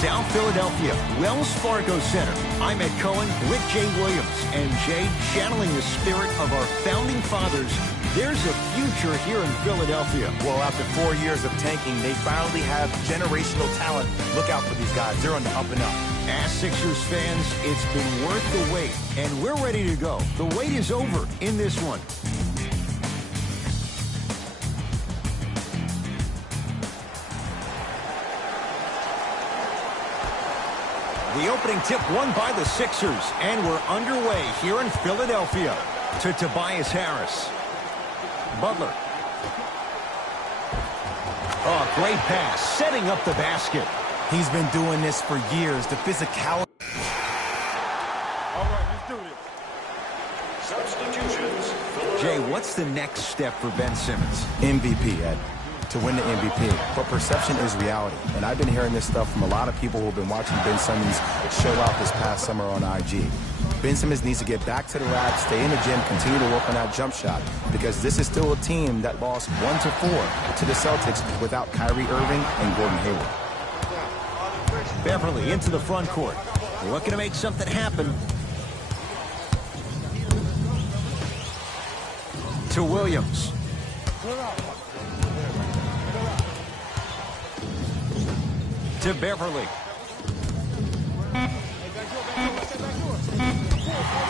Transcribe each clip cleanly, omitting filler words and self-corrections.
South Philadelphia, Wells Fargo Center. I'm Ed Cohen with Jay Williams. And Jay, channeling the spirit of our founding fathers, there's a future here in Philadelphia. Well, after 4 years of tanking, they finally have generational talent. Look out for these guys. They're on the up and up. As Sixers fans, it's been worth the wait, and we're ready to go. The wait is over in this one. The opening tip won by the Sixers, and we're underway here in Philadelphia. To Tobias Harris. Butler. Oh, great pass, setting up the basket. He's been doing this for years. The physicality. All right, let's do this. Substitutions. Jay, what's the next step for Ben Simmons? MVP, Ed. To win the MVP. But perception is reality. And I've been hearing this stuff from a lot of people who have been watching Ben Simmons show out this past summer on IG. Ben Simmons needs to get back to the lab, stay in the gym, continue to work on that jump shot, because this is still a team that lost 1-4 to the Celtics without Kyrie Irving and Gordon Hayward. Beverly into the front court. Looking to make something happen. To Williams. To Beverly.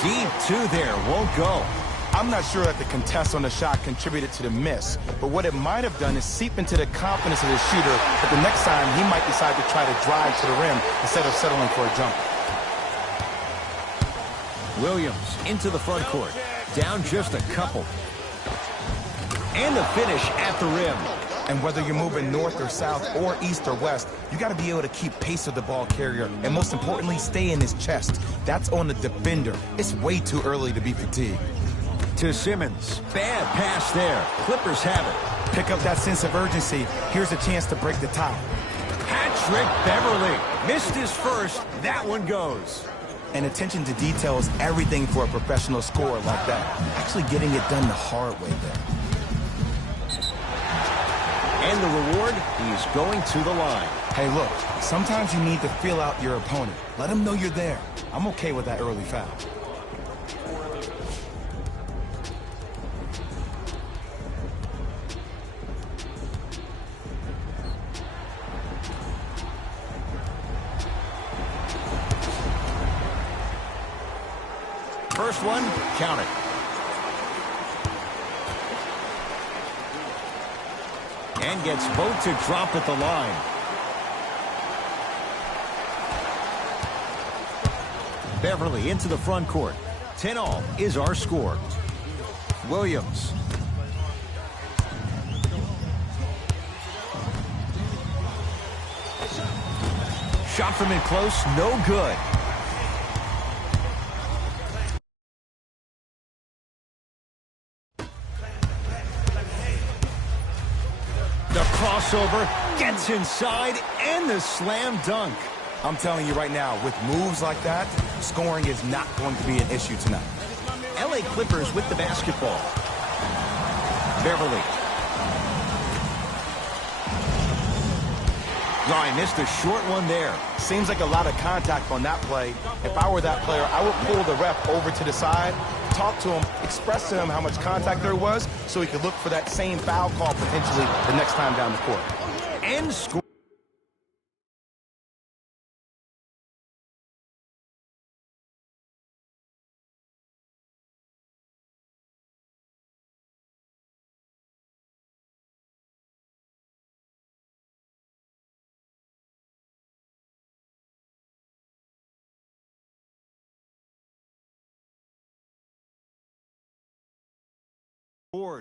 Deep two there, won't go. I'm not sure that the contest on the shot contributed to the miss, but what it might have done is seep into the confidence of the shooter that the next time he might decide to try to drive to the rim instead of settling for a jump. Williams into the front court. Down just a couple. And the finish at the rim. And whether you're moving north or south or east or west, you got to be able to keep pace with the ball carrier. And most importantly, stay in his chest. That's on the defender. It's way too early to be fatigued. To Simmons. Bad pass there. Clippers have it. Pick up that sense of urgency. Here's a chance to break the tie. Hat-trick Beverly. Missed his first. That one goes. And attention to detail is everything for a professional scorer like that. Actually getting it done the hard way there. And the reward, he's going to the line. Hey, look, sometimes you need to feel out your opponent. Let him know you're there. I'm okay with that early foul. First one, count it. And gets both to drop at the line. Beverly into the front court. 10-all is our score. Williams. Shot from in close, no good. The crossover gets inside, and the slam dunk. I'm telling you right now, with moves like that, scoring is not going to be an issue tonight. LA Clippers with the basketball. Beverly. Oh, I missed a short one there. Seems like a lot of contact on that play. If I were that player, I would pull the ref over to the side, talk to him, express to him how much contact there was so he could look for that same foul call potentially the next time down the court. And score.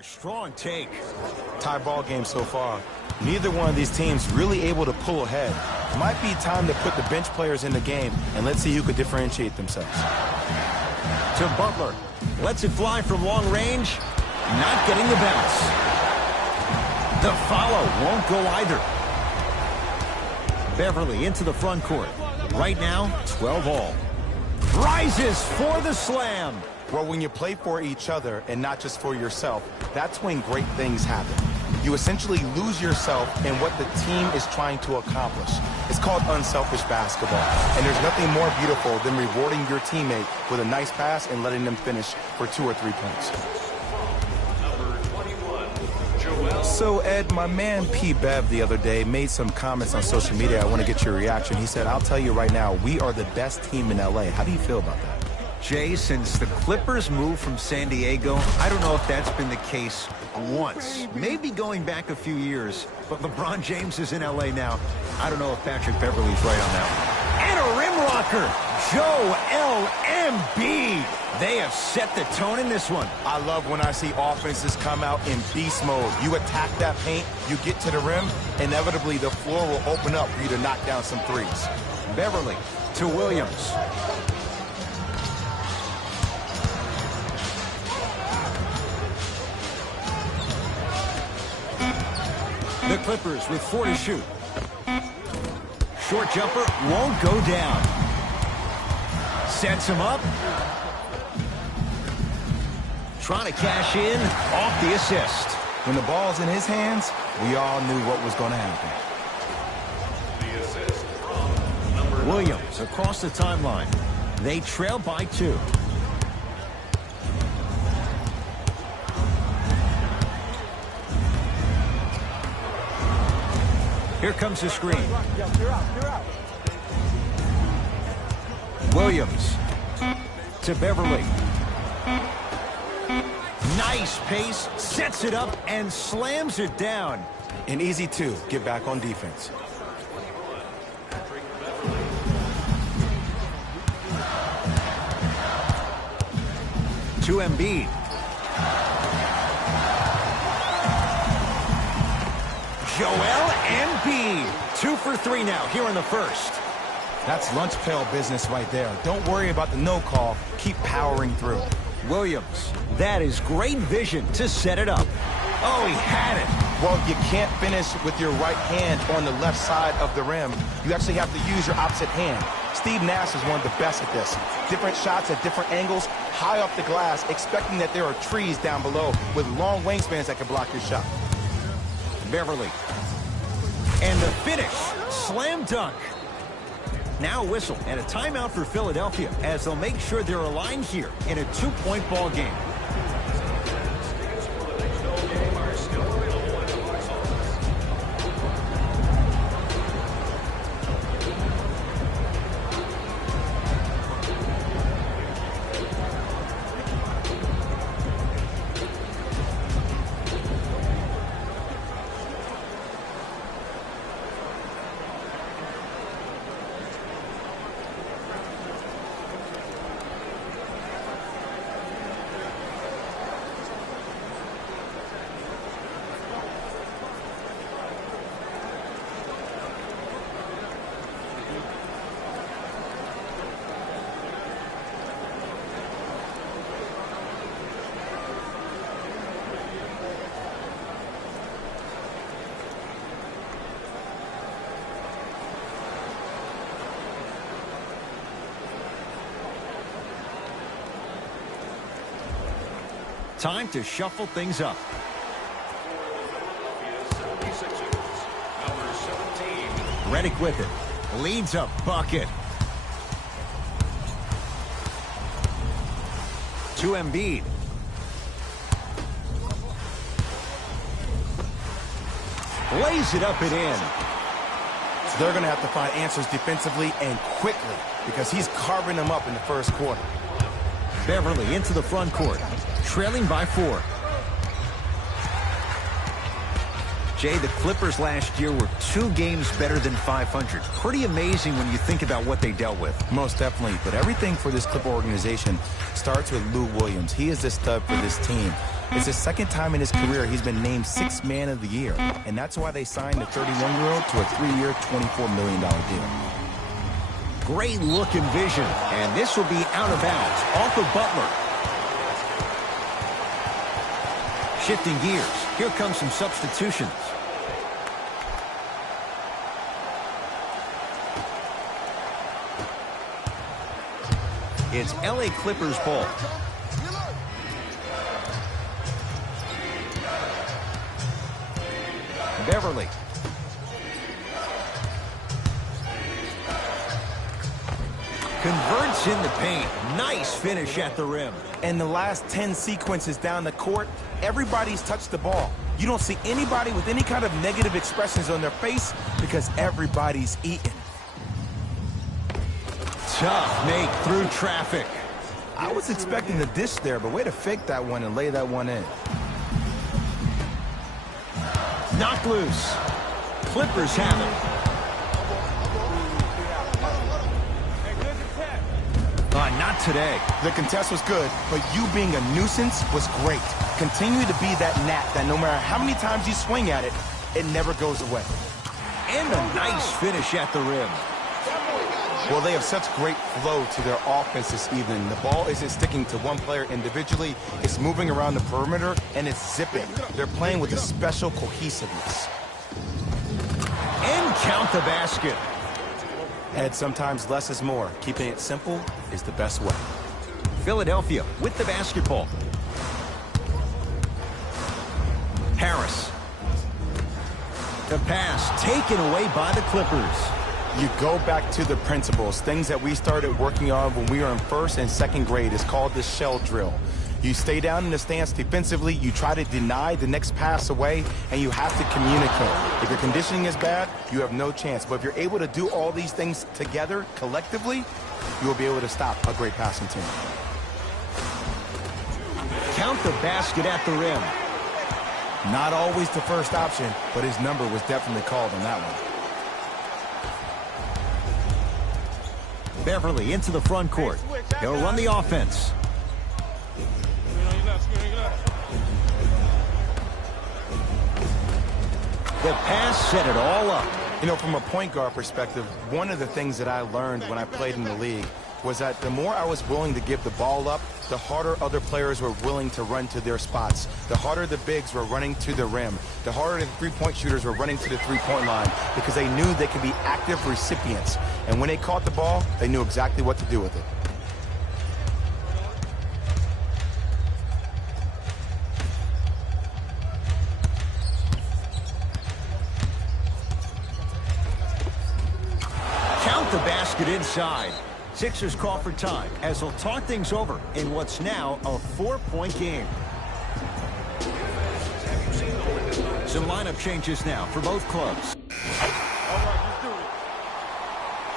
Strong take. Tie ball game so far. Neither one of these teams really able to pull ahead. Might be time to put the bench players in the game, and let's see who could differentiate themselves. To Butler. Lets it fly from long range. Not getting the bounce. The follow won't go either. Beverly into the front court. Right now, 12-all. Rises for the slam. Well, when you play for each other and not just for yourself, that's when great things happen. You essentially lose yourself in what the team is trying to accomplish. It's called unselfish basketball. And there's nothing more beautiful than rewarding your teammate with a nice pass and letting them finish for 2 or 3 points. So, Ed, my man P. Bev the other day made some comments on social media. I want to get your reaction. He said, I'll tell you right now, we are the best team in L.A. How do you feel about that? Jay, since the Clippers moved from San Diego, I don't know if that's been the case once. Maybe going back a few years, but LeBron James is in L.A. now. I don't know if Patrick Beverley's right on that one. And a rim rocker, Joel Embiid. They have set the tone in this one. I love when I see offenses come out in beast mode. You attack that paint, you get to the rim, inevitably the floor will open up for you to knock down some threes. Beverley to Williams. The Clippers with 4 to shoot. Short jumper won't go down. Sets him up. Trying to cash in off the assist. When the ball's in his hands, we all knew what was going to happen. Williams across the timeline. They trail by 2. Here comes the screen. Williams to Beverley. Nice pace, sets it up, and slams it down. An easy 2, get back on defense. To Embiid. Joel Embiid. 2 for 3 now here in the first. That's lunch pail business right there. Don't worry about the no call. Keep powering through. Williams. That is great vision to set it up. Oh, he had it. Well, you can't finish with your right hand on the left side of the rim. You actually have to use your opposite hand. Steve Nash is one of the best at this. Different shots at different angles, high off the glass, expecting that there are trees down below with long wingspans that can block your shot. Beverley. And the finish. Slam dunk. Now a whistle and a timeout for Philadelphia as they'll make sure they're aligned here in a 2-point ball game. Time to shuffle things up. Redick with it. Leads a bucket. To Embiid. Lays it up and in. So they're going to have to find answers defensively and quickly because he's carving them up in the first quarter. Beverley into the front court, trailing by 4. Jay, the Clippers last year were 2 games better than 500. Pretty amazing when you think about what they dealt with. Most definitely, but everything for this Clipper organization starts with Lou Williams. He is the stud for this team. It's the second time in his career he's been named 6th Man of the Year, and that's why they signed the 31-year-old to a 3-year, $24 million deal. Great look and vision, and this will be out of bounds off of Butler. Shifting gears, here comes some substitutions. It's LA Clippers ball. Beverly. Converts in the paint. Nice finish at the rim. In the last 10 sequences down the court, everybody's touched the ball. You don't see anybody with any kind of negative expressions on their face because everybody's eating. Tough make through traffic. I was expecting the dish there, but way to fake that one and lay that one in. Knocked loose. Clippers have it. Not today. The contest was good, but you being a nuisance was great. Continue to be that gnat that no matter how many times you swing at it, it never goes away. And a nice finish at the rim. Well, they have such great flow to their offense this evening. The ball isn't sticking to one player individually. It's moving around the perimeter, and it's zipping. They're playing with a special cohesiveness. And count the basket. Ed, sometimes less is more. Keeping it simple is the best way. Philadelphia with the basketball. Harris. The pass taken away by the Clippers. You go back to the principles, things that we started working on when we were in first and second grade. It's called the shell drill. You stay down in the stance defensively, you try to deny the next pass away, and you have to communicate. If your conditioning is bad, you have no chance. But if you're able to do all these things together, collectively, you will be able to stop a great passing team. Count the basket at the rim. Not always the first option, but his number was definitely called on that one. Beverly into the front court. He'll run the offense. The pass set it all up. You know, from a point guard perspective, one of the things that I learned when I played in the league was that the more I was willing to give the ball up, the harder other players were willing to run to their spots. The harder the bigs were running to the rim. The harder the three-point shooters were running to the three-point line because they knew they could be active recipients. And when they caught the ball, they knew exactly what to do with it. Count the basket inside. Sixers call for time as they'll talk things over in what's now a 4-point game. Some lineup changes now for both clubs. All right, let's do it.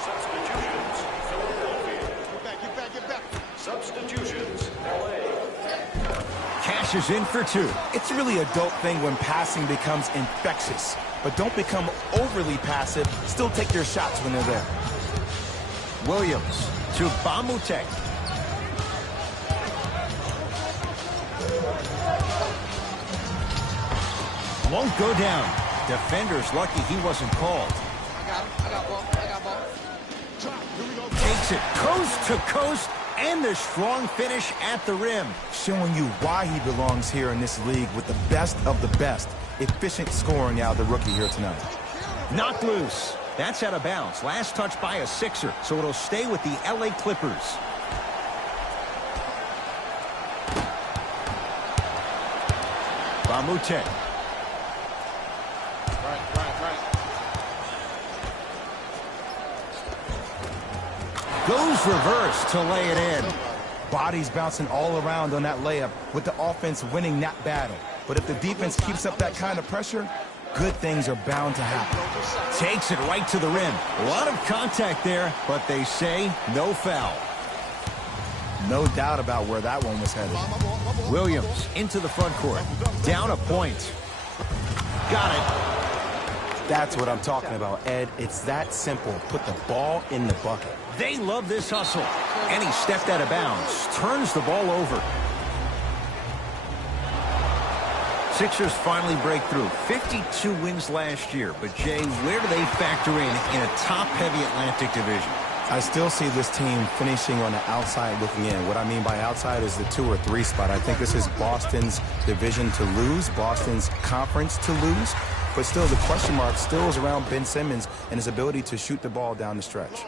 Substitutions, Philadelphia. Get back. Substitutions, LA. Cash is in for two. It's a really adult thing when passing becomes infectious. But don't become overly passive. Still take your shots when they're there. Williams to Bamute. Won't go down. Defender's lucky he wasn't called. I got ball. Takes it coast to coast and the strong finish at the rim. Showing you why he belongs here in this league with the best of the best. Efficient scoring out of the rookie here tonight. Knocked loose. That's out of bounds. Last touch by a Sixer, so it'll stay with the LA Clippers. Bamute. Right. Goes reverse to lay it in. Bodies bouncing all around on that layup with the offense winning that battle. But if the defense keeps up that kind of pressure, good things are bound to happen. Takes it right to the rim. A lot of contact there, but they say no foul. No doubt about where that one was headed. Williams into the front court. Down a point. Got it. That's what I'm talking about, Ed. It's that simple. Put the ball in the bucket. They love this hustle. And he stepped out of bounds. Turns the ball over. Sixers finally break through. 52 wins last year. But, Jay, where do they factor in a top-heavy Atlantic division? I still see this team finishing on the outside looking in. What I mean by outside is the 2 or 3 spot. I think this is Boston's division to lose, Boston's conference to lose. But still, the question mark still is around Ben Simmons and his ability to shoot the ball down the stretch.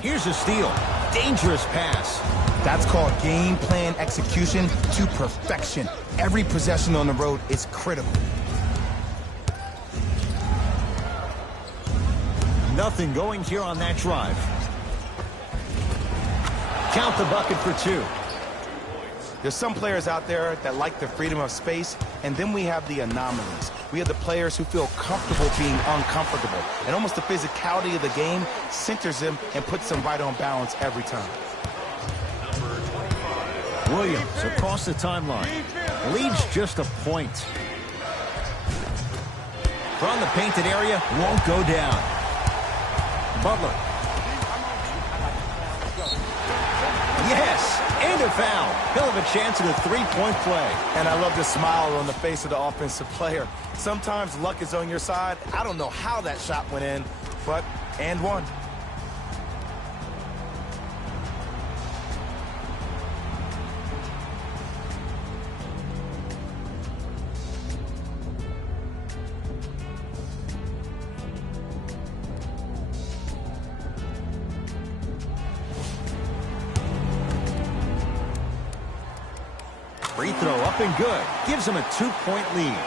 Here's a steal. Dangerous pass. That's called game plan execution to perfection. Every possession on the road is critical. Nothing going here on that drive. Count the bucket for 2. There's some players out there that like the freedom of space, and then we have the anomalies. We have the players who feel comfortable being uncomfortable, and almost the physicality of the game centers them and puts them right on balance every time. Williams across the timeline. Leads just a point. From the painted area, won't go down. Butler. Yes, and a foul. He'll have a chance at a 3-point play. And I love the smile on the face of the offensive player. Sometimes luck is on your side. I don't know how that shot went in, but and one. Free throw up and good. Gives him a 2-point lead.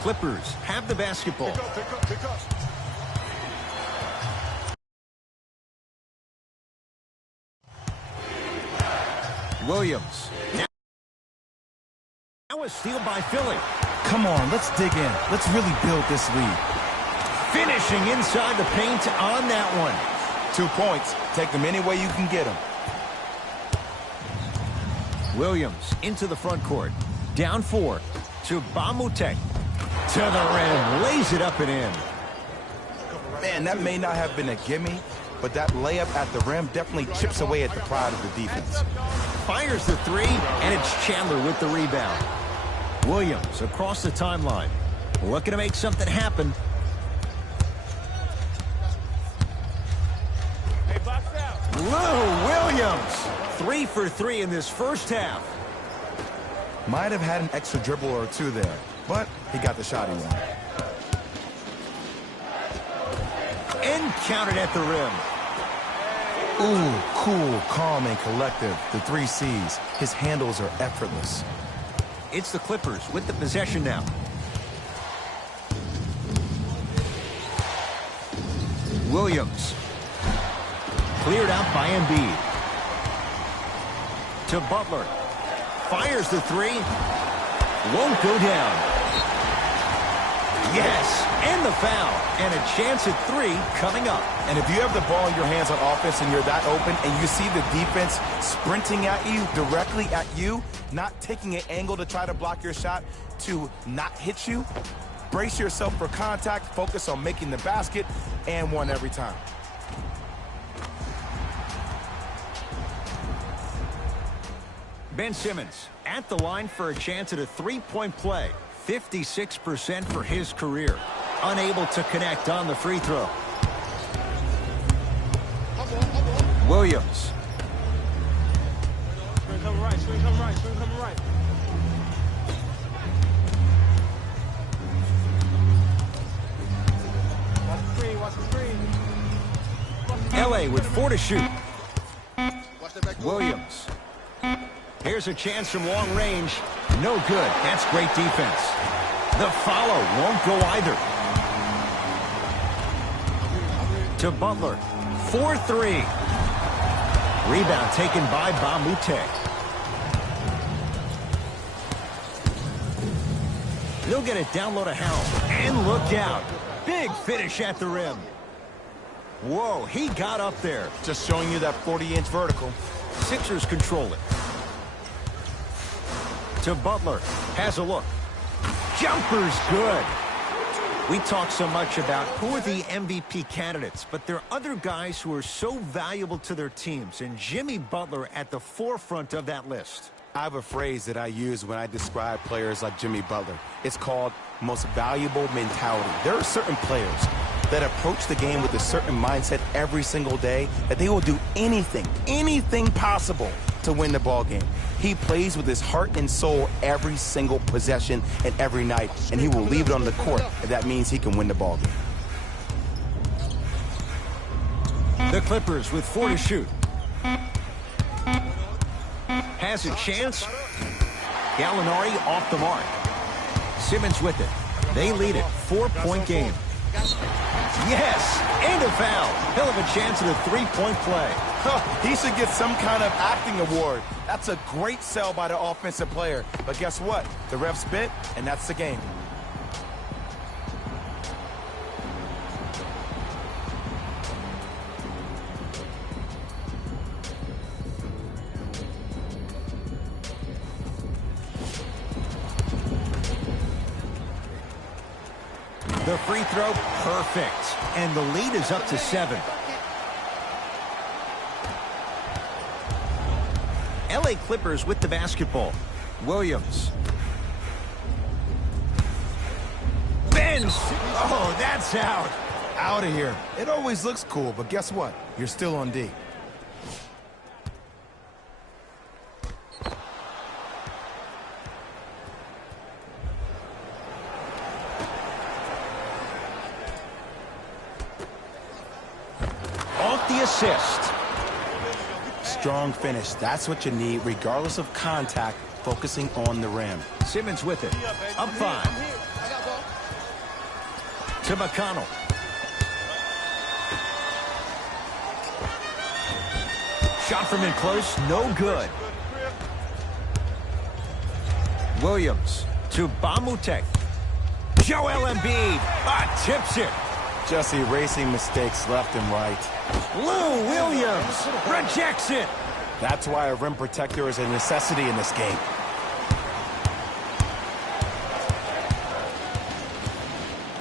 Clippers have the basketball. Pick up. Williams. Now a steal by Philly. Come on, let's dig in. Let's really build this lead. Finishing inside the paint on that one. 2 points. Take them any way you can get them. Williams into the front court. Down 4 to Mbah a Moute. To the rim. Lays it up and in. Man, that may not have been a gimme, but that layup at the rim definitely chips away at the pride of the defense. Fires the 3, and it's Chandler with the rebound. Williams across the timeline. Looking to make something happen. Hey, box out. Lou Williams. 3 for 3 in this first half. Might have had an extra dribble or 2 there, but he got the shot he wanted. And counted at the rim. Ooh, cool, calm, and collective. The 3 C's. His handles are effortless. It's the Clippers with the possession now. Williams. Cleared out by Embiid. To Butler. Fires the 3. Won't go down. Yes, and the foul. And a chance at 3 coming up. And if you have the ball in your hands on offense and you're that open and you see the defense sprinting at you, directly at you, not taking an angle to try to block your shot to not hit you, brace yourself for contact, focus on making the basket, and one every time. Ben Simmons at the line for a chance at a 3-point play. 56% for his career. Unable to connect on the free throw. Williams. Swing coming right. Swing coming right. Watch the screen. LA with 4 to shoot. Watch that back door. Williams. Here's a chance from long range. No good. That's great defense. The follow won't go either. To Butler. 4-3. Rebound taken by Mbah a Moute. He'll get it down low to Helm. And look out. Big finish at the rim. Whoa, he got up there. Just showing you that 40-inch vertical. Sixers control it. To Butler. Has a look. Jumper's good. We talk so much about who are the MVP candidates, but there are other guys who are so valuable to their teams, and Jimmy Butler at the forefront of that list. I have a phrase that I use when I describe players like Jimmy Butler. It's called most valuable mentality. There are certain players that approach the game with a certain mindset every single day that they will do anything possible to win the ball game. He plays with his heart and soul every single possession and every night, and he will leave it on the court if that means he can win the ball game. The Clippers with 4 to shoot. Has a chance. Gallinari off the mark. Simmons with it. They lead it, 4-point game. Yes, and a foul. He'll have a chance at a 3-point play. He should get some kind of acting award. That's a great sell by the offensive player. But guess what? The ref spit, and that's the game. The free throw, perfect. And the lead is up to 7. LA Clippers with the basketball. Williams. Bends. Oh, that's out. Out of here. It always looks cool, but guess what? You're still on D. Off the assist. Strong finish. That's what you need, regardless of contact, focusing on the rim. Simmons with it. Up 5. I got ball. To McConnell. Shot from in close, no good. Williams to Bamutek. Joel Embiid tips it. Just erasing mistakes left and right. Lou Williams rejects it. That's why a rim protector is a necessity in this game.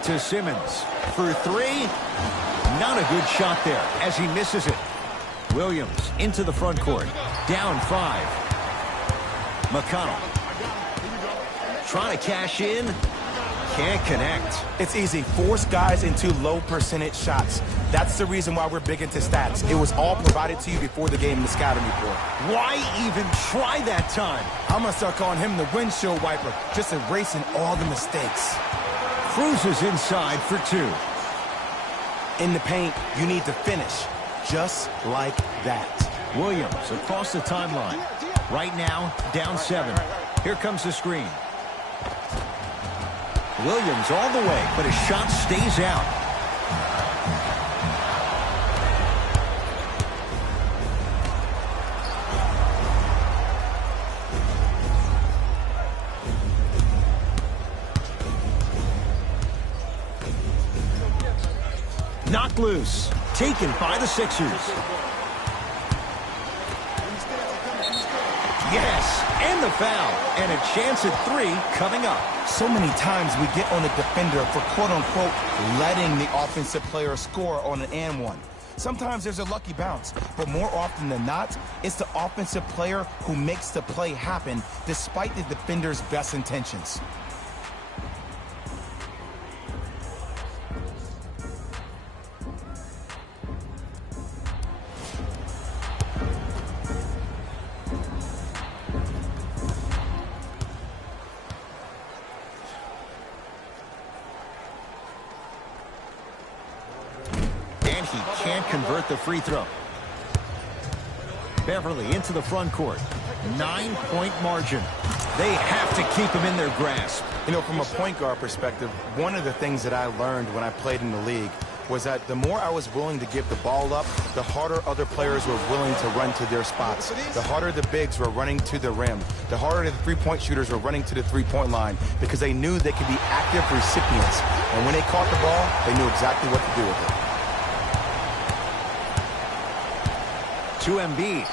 To Simmons for 3. Not a good shot there as he misses it. Williams into the front court. Down 5. McConnell trying to cash in. Can't connect. It's easy. Force guys into low percentage shots. That's the reason why we're big into stats. It was all provided to you before the game in the scouting report. Why even try that time? I'm going to start calling him the windshield wiper, just erasing all the mistakes. Cruises inside for 2. In the paint, you need to finish, just like that. Williams across the timeline. Right now, down 7. Here comes the screen. Williams all the way, but his shot stays out. Knocked loose. Taken by the Sixers. Yes, and the foul. And a chance at 3 coming up. So many times we get on a defender for quote-unquote letting the offensive player score on an and one. Sometimes there's a lucky bounce, but more often than not, it's the offensive player who makes the play happen despite the defender's best intentions. Can't convert the free throw. Beverly into the front court. 9-point margin. They have to keep him in their grasp. You know, from a point guard perspective, one of the things that I learned when I played in the league was that the more I was willing to give the ball up, the harder other players were willing to run to their spots. The harder the bigs were running to the rim. The harder the three-point shooters were running to the three-point line because they knew they could be active recipients. And when they caught the ball, they knew exactly what to do with it. To Embiid.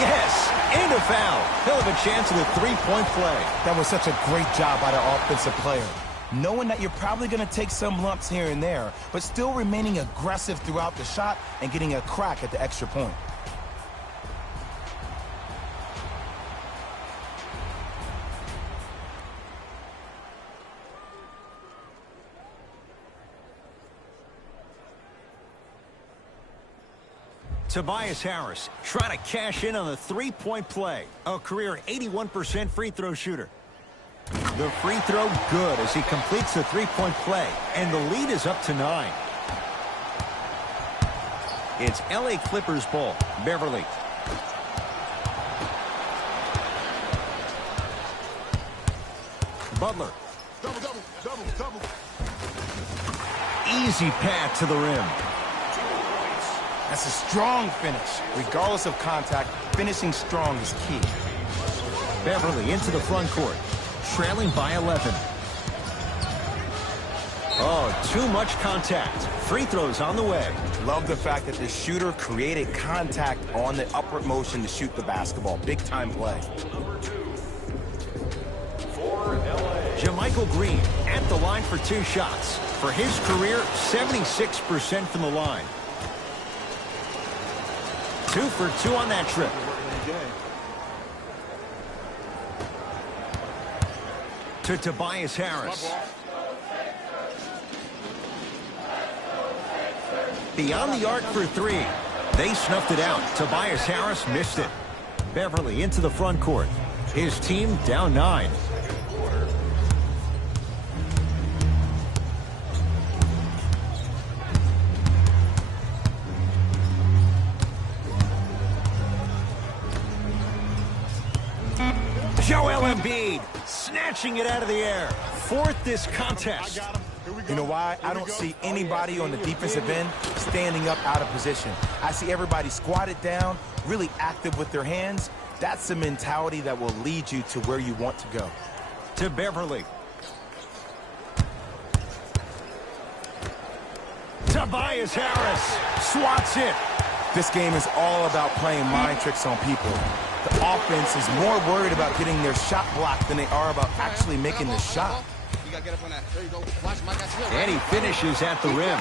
Yes, and a foul. He'll have a chance at a 3-point play. That was such a great job by the offensive player. Knowing that you're probably going to take some lumps here and there, but still remaining aggressive throughout the shot and getting a crack at the extra point. Tobias Harris trying to cash in on the 3-point play. A career 81% free throw shooter. The free throw good as he completes the 3-point play. And the lead is up to 9. It's LA Clippers ball. Beverly. Butler. Double, double, double, double. Easy path to the rim. That's a strong finish. Regardless of contact, finishing strong is key. Beverly into the front court, trailing by 11. Oh, too much contact. Free throws on the way. Love the fact that the shooter created contact on the upward motion to shoot the basketball. Big time play. JaMychal Green at the line for 2 shots. For his career, 76% from the line. 2 for 2 on that trip. To Tobias Harris. Beyond the arc for 3. They snuffed it out. Tobias Harris missed it. Beverly into the front court. His team down 9. Joel Embiid snatching it out of the air. 4th this contest. You know why? I don't see anybody on the defensive end standing up out of position. I see everybody squatted down, really active with their hands. That's the mentality that will lead you to where you want to go. To Beverly. Tobias Harris swats it. This game is all about playing mind tricks on people. The offense is more worried about getting their shot blocked than they are about actually making the shot. You gotta get up on that. There you go. Watch Mike. And he finishes at the rim.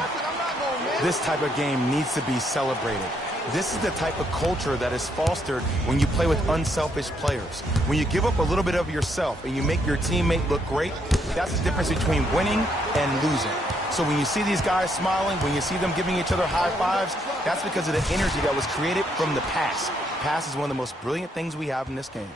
This type of game needs to be celebrated. This is the type of culture that is fostered when you play with unselfish players. When you give up a little bit of yourself and you make your teammate look great, that's the difference between winning and losing. So when you see these guys smiling, when you see them giving each other high fives, that's because of the energy that was created from the pass. Pass is one of the most brilliant things we have in this game.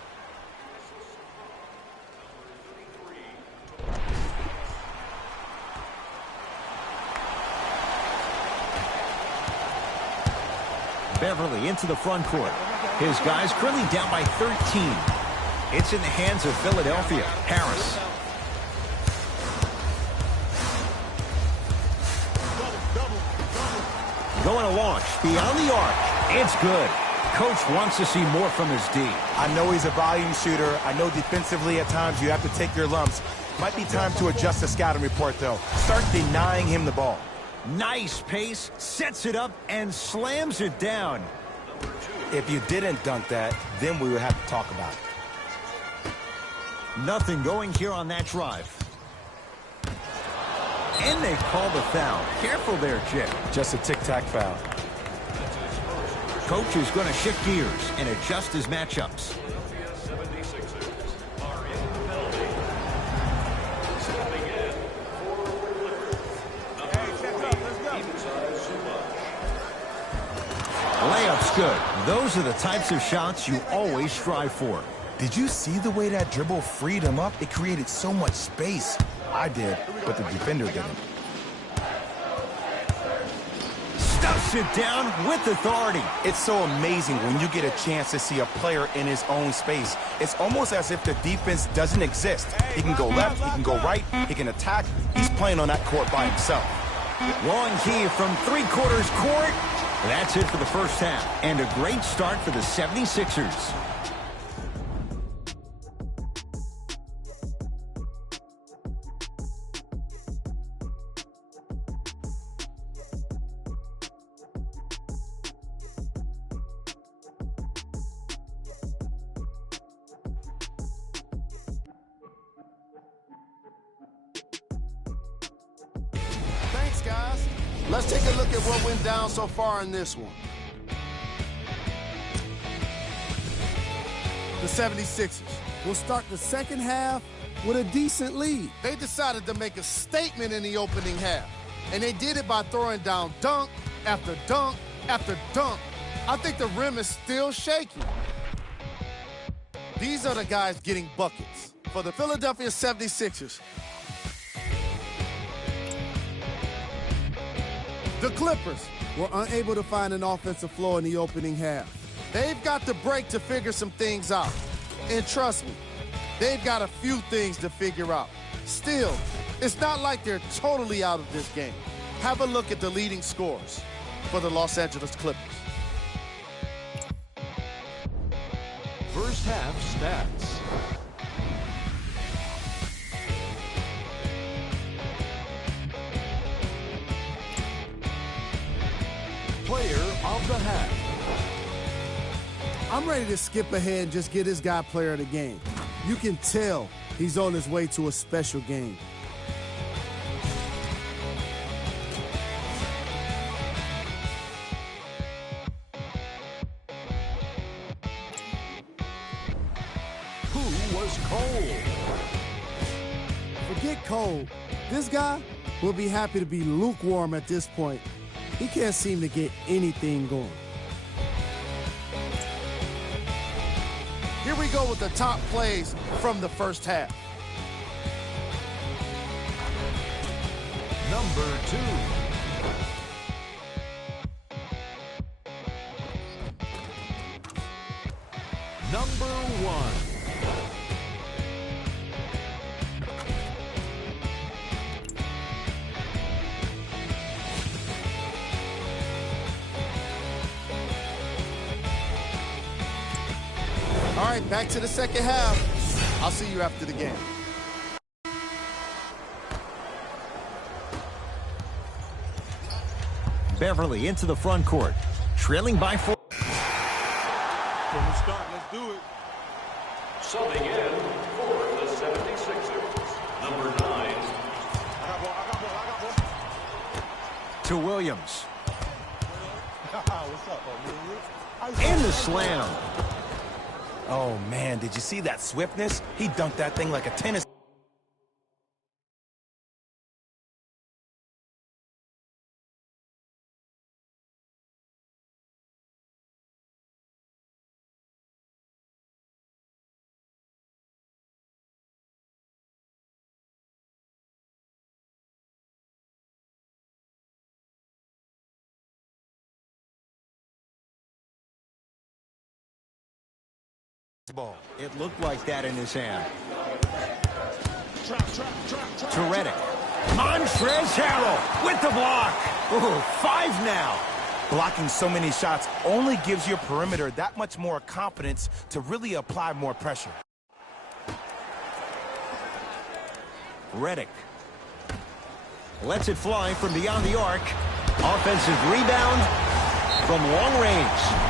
Beverly into the front court. His guys currently down by 13. It's in the hands of Philadelphia. Harris. Going to launch beyond the arc. It's good. Coach wants to see more from his D. I know he's a volume shooter. I know defensively at times you have to take your lumps. Might be time to adjust the scouting report, though. Start denying him the ball. Nice pace, sets it up, and slams it down. If you didn't dunk that, then we would have to talk about it. Nothing going here on that drive. And they call the foul. Careful there, Jay. Just a tic-tac foul. Coach is going to shift gears and adjust his matchups. Layup's good. Those are the types of shots you always strive for. Did you see the way that dribble freed him up? It created so much space. I did, but the defender didn't. Stuffs it down with authority. It's so amazing when you get a chance to see a player in his own space. It's almost as if the defense doesn't exist. He can go left, he can go right, he can attack. He's playing on that court by himself. Long key from three-quarters court. That's it for the first half. And a great start for the 76ers. Thanks, guys. Let's take a look at what went down so far in this one. The 76ers will start the second half with a decent lead. They decided to make a statement in the opening half, and they did it by throwing down dunk after dunk after dunk. I think the rim is still shaky. These are the guys getting buckets for the Philadelphia 76ers. The Clippers were unable to find an offensive flow in the opening half. They've got the break to figure some things out. And trust me, They've got a few things to figure out. Still, it's not like they're totally out of this game. Have a look at the leading scores for the Los Angeles Clippers. First half stats. Player of the half. I'm ready to skip ahead and just get this guy player of the game. You can tell he's on his way to a special game. Who was cold? Forget cold. This guy will be happy to be lukewarm at this point. He can't seem to get anything going. Here we go with the top plays from the first half. Number 2. Number 1. All right, back to the second half. I'll see you after the game. Beverly into the front court, trailing by 4. From the start, let's do it. Subbing in for the 76ers, number 9. I got one. To Williams. What's up, In the slam. Oh, man, did you see that swiftness? He dunked that thing like a tennis. Ball. It looked like that in his hand. To Redick. Montrezl Harrell with the block. Ooh, 5 now. Blocking so many shots only gives your perimeter that much more confidence to really apply more pressure. Redick lets it fly from beyond the arc. Offensive rebound from long range.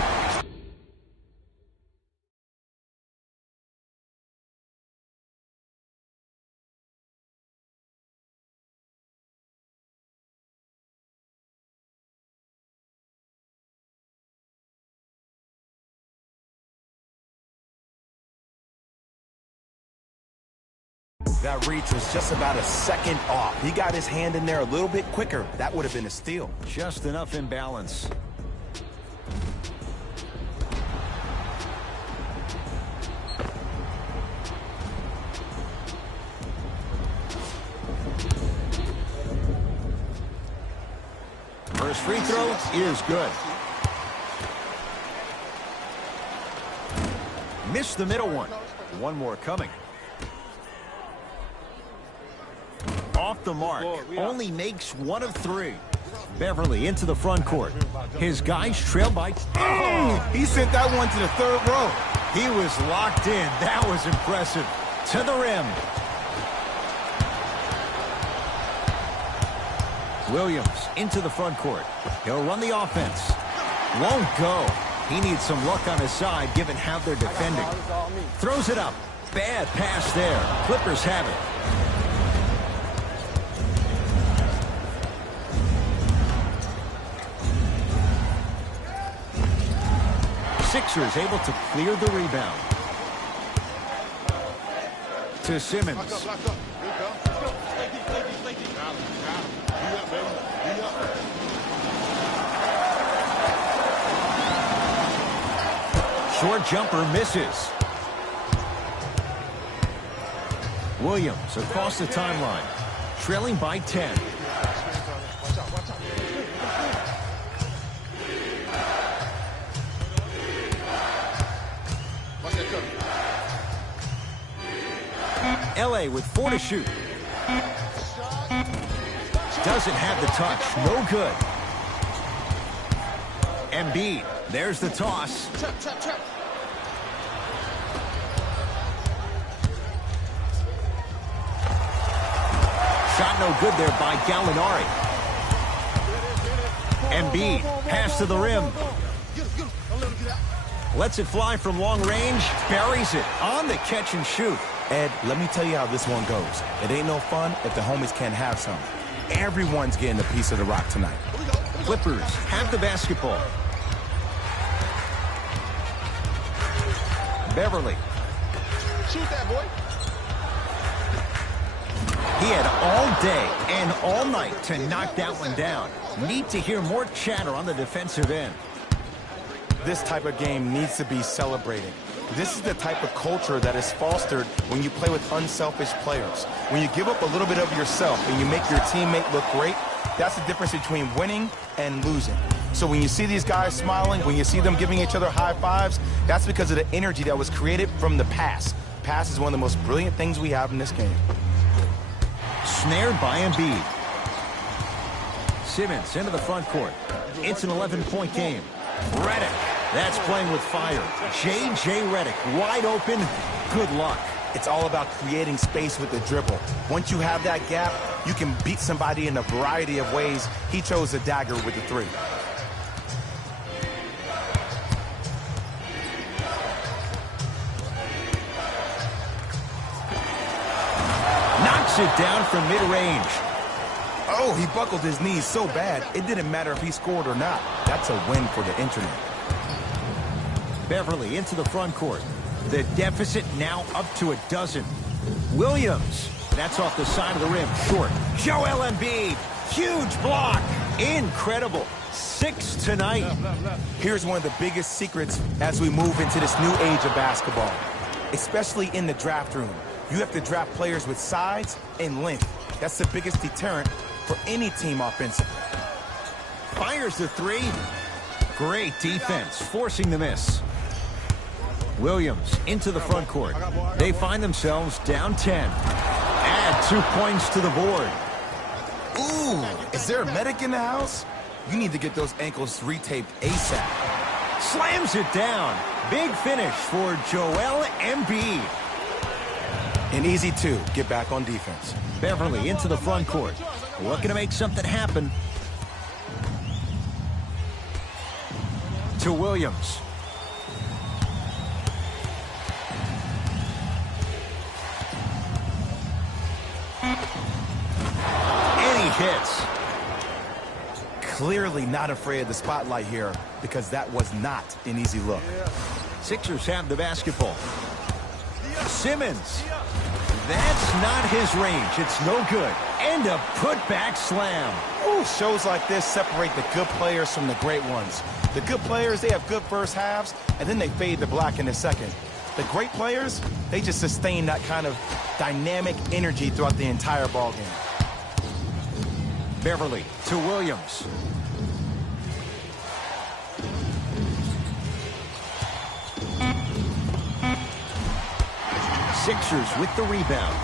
That reach was just about a second off. He got his hand in there a little bit quicker. That would have been a steal. Just enough imbalance. First free throw is good. Missed the middle one. One more coming. Off the mark. Only makes 1 of 3. Beverly into the front court. His guys trail by... He sent that one to the third row. He was locked in. That was impressive. To the rim. Williams into the front court. He'll run the offense. Won't go. He needs some luck on his side given how they're defending. Throws it up. Bad pass there. Clippers have it. Sixers able to clear the rebound. To Simmons. Short jumper misses. Williams across the timeline, trailing by 10. LA with 4 to shoot. Doesn't have the touch. No good. Embiid. There's the toss. Shot no good there by Gallinari. Embiid. Pass to the rim. Lets it fly from long range. Buries it on the catch and shoot. Ed, let me tell you how this one goes. It ain't no fun if the homies can't have some. Everyone's getting a piece of the rock tonight. Clippers have the basketball. Beverly. Shoot that, boy. He had all day and all night to knock that one down. Need to hear more chatter on the defensive end. This type of game needs to be celebrated. This is the type of culture that is fostered when you play with unselfish players. When you give up a little bit of yourself and you make your teammate look great, that's the difference between winning and losing. So when you see these guys smiling, when you see them giving each other high fives, that's because of the energy that was created from the pass. Pass is one of the most brilliant things we have in this game. Snared by Embiid. Simmons into the front court. It's an 11-point game. Redick. That's playing with fire. J.J. Redick wide open. Good luck. It's all about creating space with the dribble. Once you have that gap, you can beat somebody in a variety of ways. He chose a dagger with the 3. Knocks it down from mid-range. Oh, he buckled his knees so bad, it didn't matter if he scored or not. That's a win for the internet. Beverly into the front court. The deficit now up to 12. Williams. That's off the side of the rim. Short. Joel Embiid. Huge block. Incredible. 6 tonight. Here's one of the biggest secrets as we move into this new age of basketball, especially in the draft room. You have to draft players with size and length. That's the biggest deterrent for any team offensively. Fires the 3. Great defense, forcing the miss. Williams into the front court. They find themselves down 10. Add 2 points to the board. Ooh, is there a medic in the house? You need to get those ankles retaped ASAP. Slams it down. Big finish for Joel Embiid. An easy 2. Get back on defense. Beverly into the front court. Looking to make something happen. To Williams. And he hits. Clearly not afraid of the spotlight here because that was not an easy look. Sixers have the basketball. Simmons. That's not his range. It's no good. And a putback slam. Ooh, shows like this separate the good players from the great ones. The good players, they have good first halves, and then they fade to black in the second. The great players, they just sustain that kind of dynamic energy throughout the entire ballgame. Beverly to Williams. Sixers with the rebound.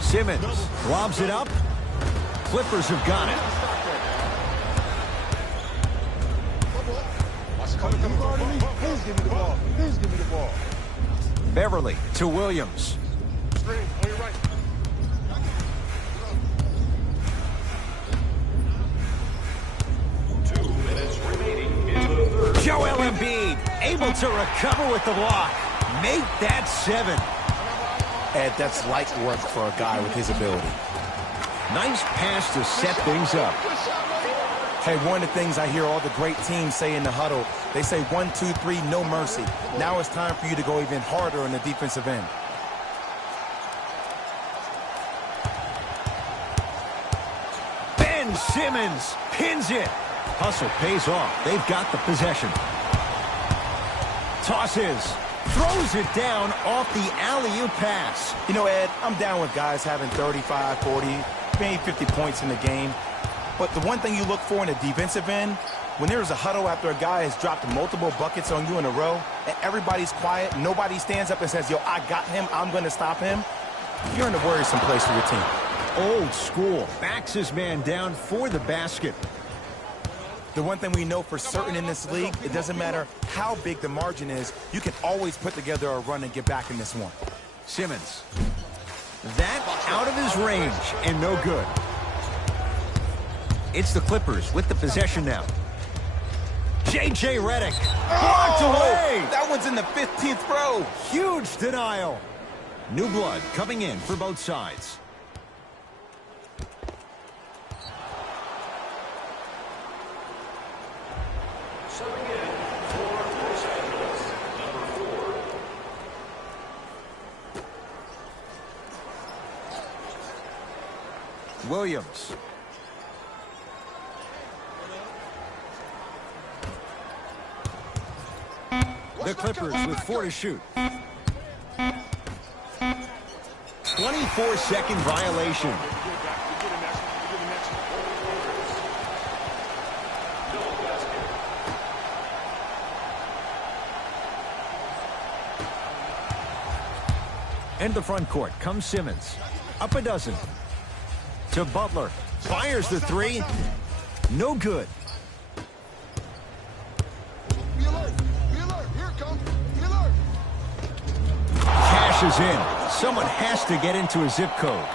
Simmons lobs it up. Clippers have got it. Please give me the ball. Please give me the ball. Beverly to Williams. Screen on your right. Joel Embiid able to recover with the block. Make that 7. Ed, that's light work for a guy with his ability. Nice pass to set things up. Hey, one of the things I hear all the great teams say in the huddle, they say 1, 2, 3, no mercy. Now it's time for you to go even harder on the defensive end. Ben Simmons pins it. Hustle pays off. They've got the possession. Tosses. Throws it down off the alley-oop pass. You know, Ed, I'm down with guys having 35, 40, maybe 50 points in the game. But the one thing you look for in a defensive end When there is a huddle after a guy has dropped multiple buckets on you in a row, and everybody's quiet, nobody stands up and says, yo, I got him, I'm going to stop him, you're in a worrisome place for your team. Old school. Backs his man down for the basket. The one thing we know for certain in this league, it doesn't matter how big the margin is, you can always put together a run and get back in this one. Simmons. That out of his range and no good. It's the Clippers with the possession now. J.J. Redick blocked away. That one's in the 15th row. Huge denial. New blood coming in for both sides. Subbing in for Los Angeles, number 4. Williams. The Clippers with 4 to shoot. 24-second violation. And the front court comes Simmons. Up a dozen. To Butler. Fires the three. No good. Cashes in. Someone has to get into a zip code.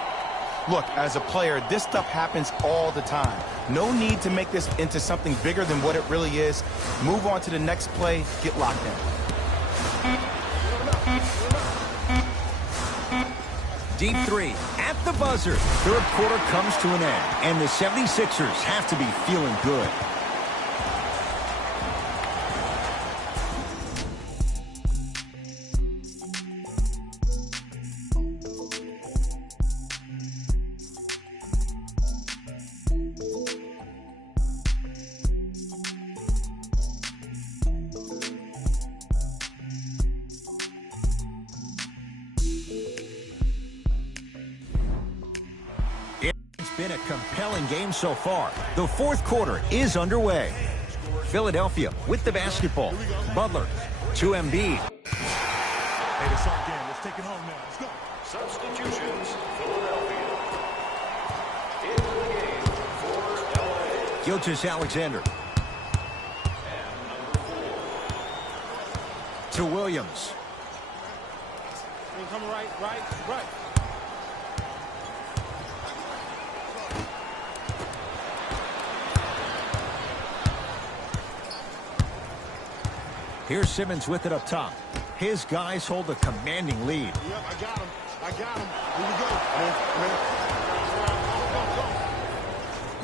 Look, as a player, this stuff happens all the time. No need to make this into something bigger than what it really is. Move on to the next play, get locked in. Deep three at the buzzer. Third quarter comes to an end, and the 76ers have to be feeling good. Been a compelling game so far. The fourth quarter is underway. Philadelphia with the basketball. Butler to Embiid. Hey, it's our game. Let's take it home now. Let's go. Substitutions, Philadelphia. Into the game for LA. Gilgeous-Alexander. And number 4. To Williams. Come right. Here's Simmons with it up top. His guys hold a commanding lead. Yep, I got him. Here we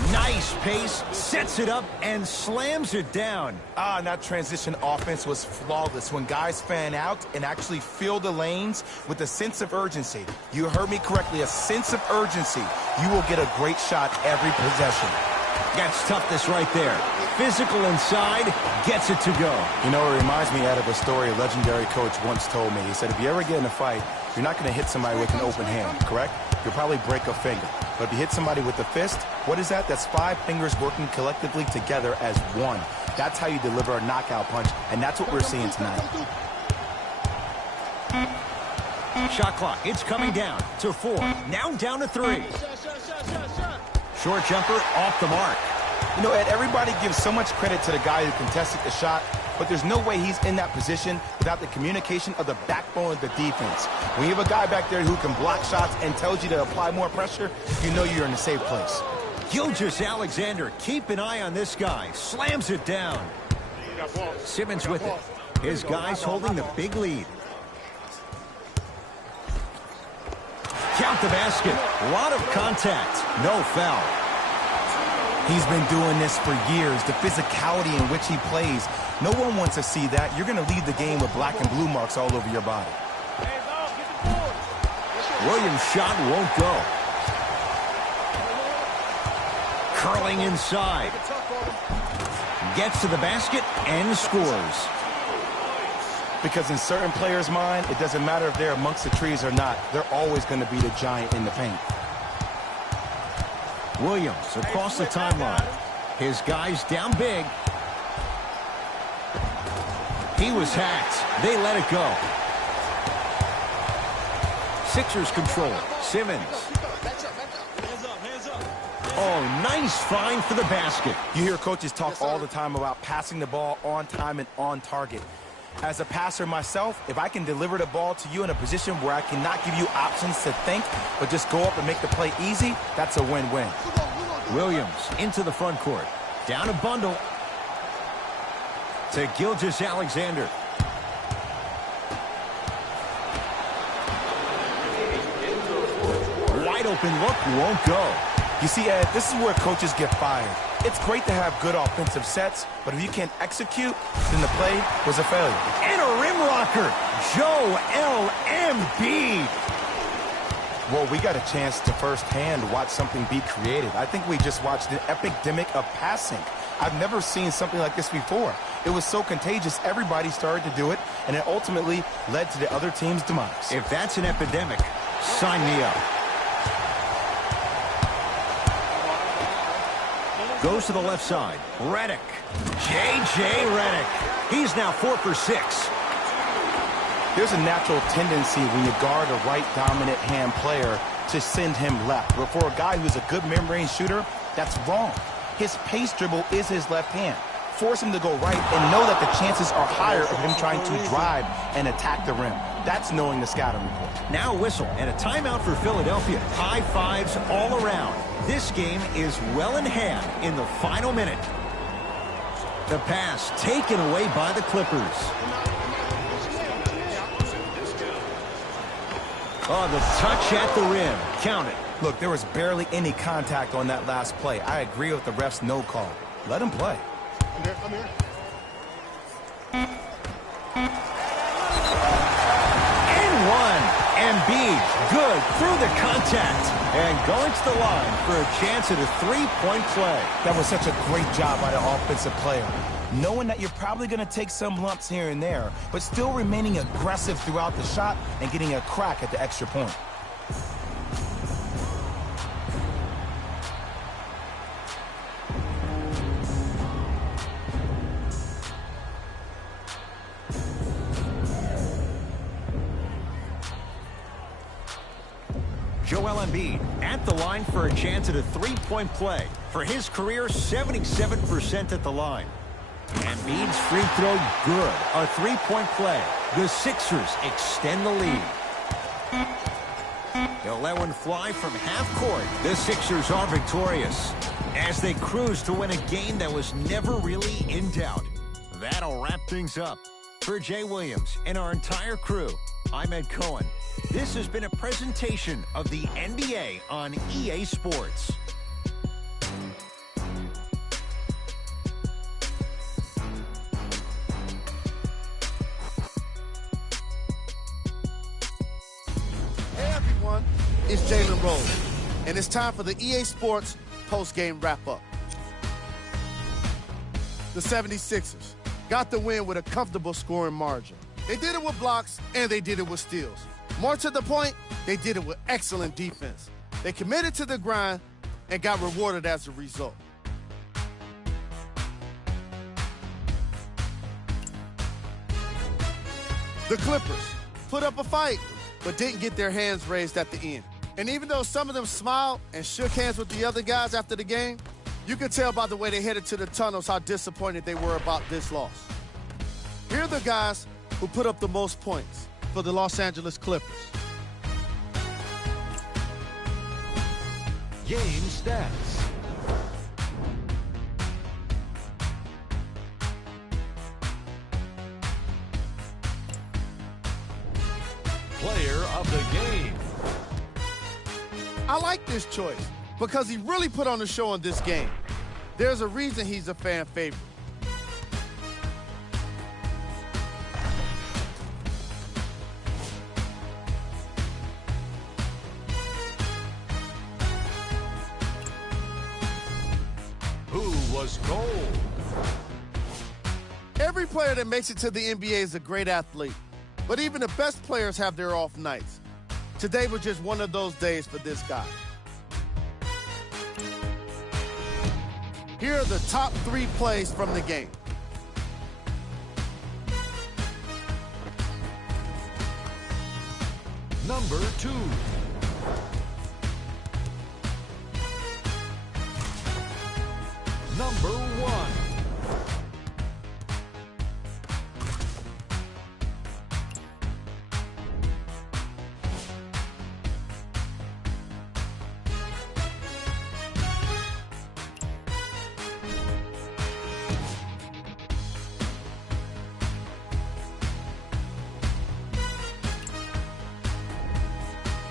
go. Nice pace, sets it up, and slams it down. And that transition offense was flawless when guys fan out and actually fill the lanes with a sense of urgency. You heard me correctly, a sense of urgency. You will get a great shot every possession. That's toughness right there. Physical inside, gets it to go. You know, it reminds me of a story a legendary coach once told me. He said, if you ever get in a fight, you're not going to hit somebody with an open hand, correct? You'll probably break a finger. But if you hit somebody with a fist, what is that? That's 5 fingers working collectively together as one. That's how you deliver a knockout punch, and that's what we're seeing tonight. Shot clock, it's coming down to 4. Now down to 3. Short jumper off the mark. You know, Ed, everybody gives so much credit to the guy who contested the shot, but there's no way he's in that position without the communication of the backbone of the defense. When you have a guy back there who can block shots and tells you to apply more pressure, you know you're in a safe place. Gilgeous-Alexander, keep an eye on this guy. Slams it down. Simmons with it. His guys holding the big lead. Count the basket. A lot of contact. No foul. He's been doing this for years. The physicality in which he plays. No one wants to see that. You're going to lead the game with black and blue marks all over your body. Williams' shot won't go. Curling inside. Gets to the basket and scores. Because in certain players' mind, it doesn't matter if they're amongst the trees or not. They're always going to be the giant in the paint. Williams across the timeline. His guys down big. He was hacked. They let it go. Sixers control. Simmons. Oh, nice find for the basket. You hear coaches talk all the time about passing the ball on time and on target. As a passer myself, if I can deliver the ball to you in a position where I cannot give you options to think, but just go up and make the play easy, that's a win-win. Williams into the front court. Down a bundle to Gilgeous-Alexander. Wide open look, won't go. You see, Ed, this is where coaches get fired. It's great to have good offensive sets, but if you can't execute, then the play was a failure. And a rim rocker, Joel Embiid. Well, we got a chance to firsthand watch something be created. I think we just watched an epidemic of passing. I've never seen something like this before. It was so contagious, everybody started to do it, and it ultimately led to the other team's demise. If that's an epidemic, sign me up. Goes to the left side. Redick. J.J. Redick. He's now 4 for 6. There's a natural tendency when you guard a right dominant hand player to send him left. But for a guy who's a good mid-range shooter, that's wrong. His pace dribble is his left hand. Force him to go right and know that the chances are higher of him trying to drive and attack the rim. That's knowing the scouting report. Now a whistle and a timeout for Philadelphia. High fives all around. This game is well in hand in the final minute. The pass taken away by the Clippers. Oh, the touch at the rim. Count it. Look, there was barely any contact on that last play. I agree with the ref's no call. Let him play. I'm here. And one. Embiid, good through the contact. And going to the line for a chance at a three-point play. That was such a great job by the offensive player. Knowing that you're probably going to take some lumps here and there, but still remaining aggressive throughout the shot and getting a crack at the extra point. Joel Embiid at the line for a chance at a three-point play. For his career, 77% at the line. Embiid's free throw good. A three-point play. The Sixers extend the lead. They'll let one fly from half court. The Sixers are victorious as they cruise to win a game that was never really in doubt. That'll wrap things up. For Jay Williams and our entire crew, I'm Ed Cohen. This has been a presentation of the NBA on EA Sports. Hey everyone, it's Jalen Rose, and it's time for the EA Sports post-game wrap-up. The 76ers got the win with a comfortable scoring margin. They did it with blocks, and they did it with steals. More to the point, they did it with excellent defense. They committed to the grind and got rewarded as a result. The Clippers put up a fight, but didn't get their hands raised at the end. And even though some of them smiled and shook hands with the other guys after the game, you could tell by the way they headed to the tunnels how disappointed they were about this loss. Here are the guys who put up the most points for the Los Angeles Clippers. Game stats. Player of the game. I like this choice because he really put on the show in this game. There's a reason he's a fan favorite. Who was gold? Every player that makes it to the NBA is a great athlete, but even the best players have their off nights. Today was just one of those days for this guy. Here are the top 3 plays from the game. Number 2. Number 1.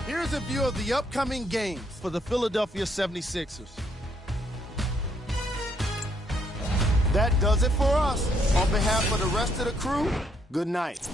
Here's a view of the upcoming games for the Philadelphia 76ers. That does it for us. On behalf of the rest of the crew, good night.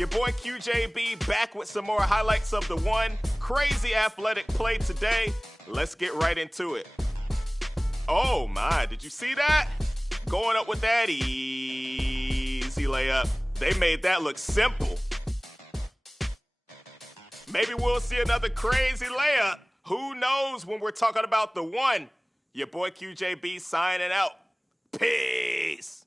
Your boy QJB back with some more highlights of the one crazy athletic play today. Let's get right into it. Oh my, did you see that? Going up with that easy layup. They made that look simple. Maybe we'll see another crazy layup. Who knows when we're talking about the one? Your boy QJB signing out. Peace.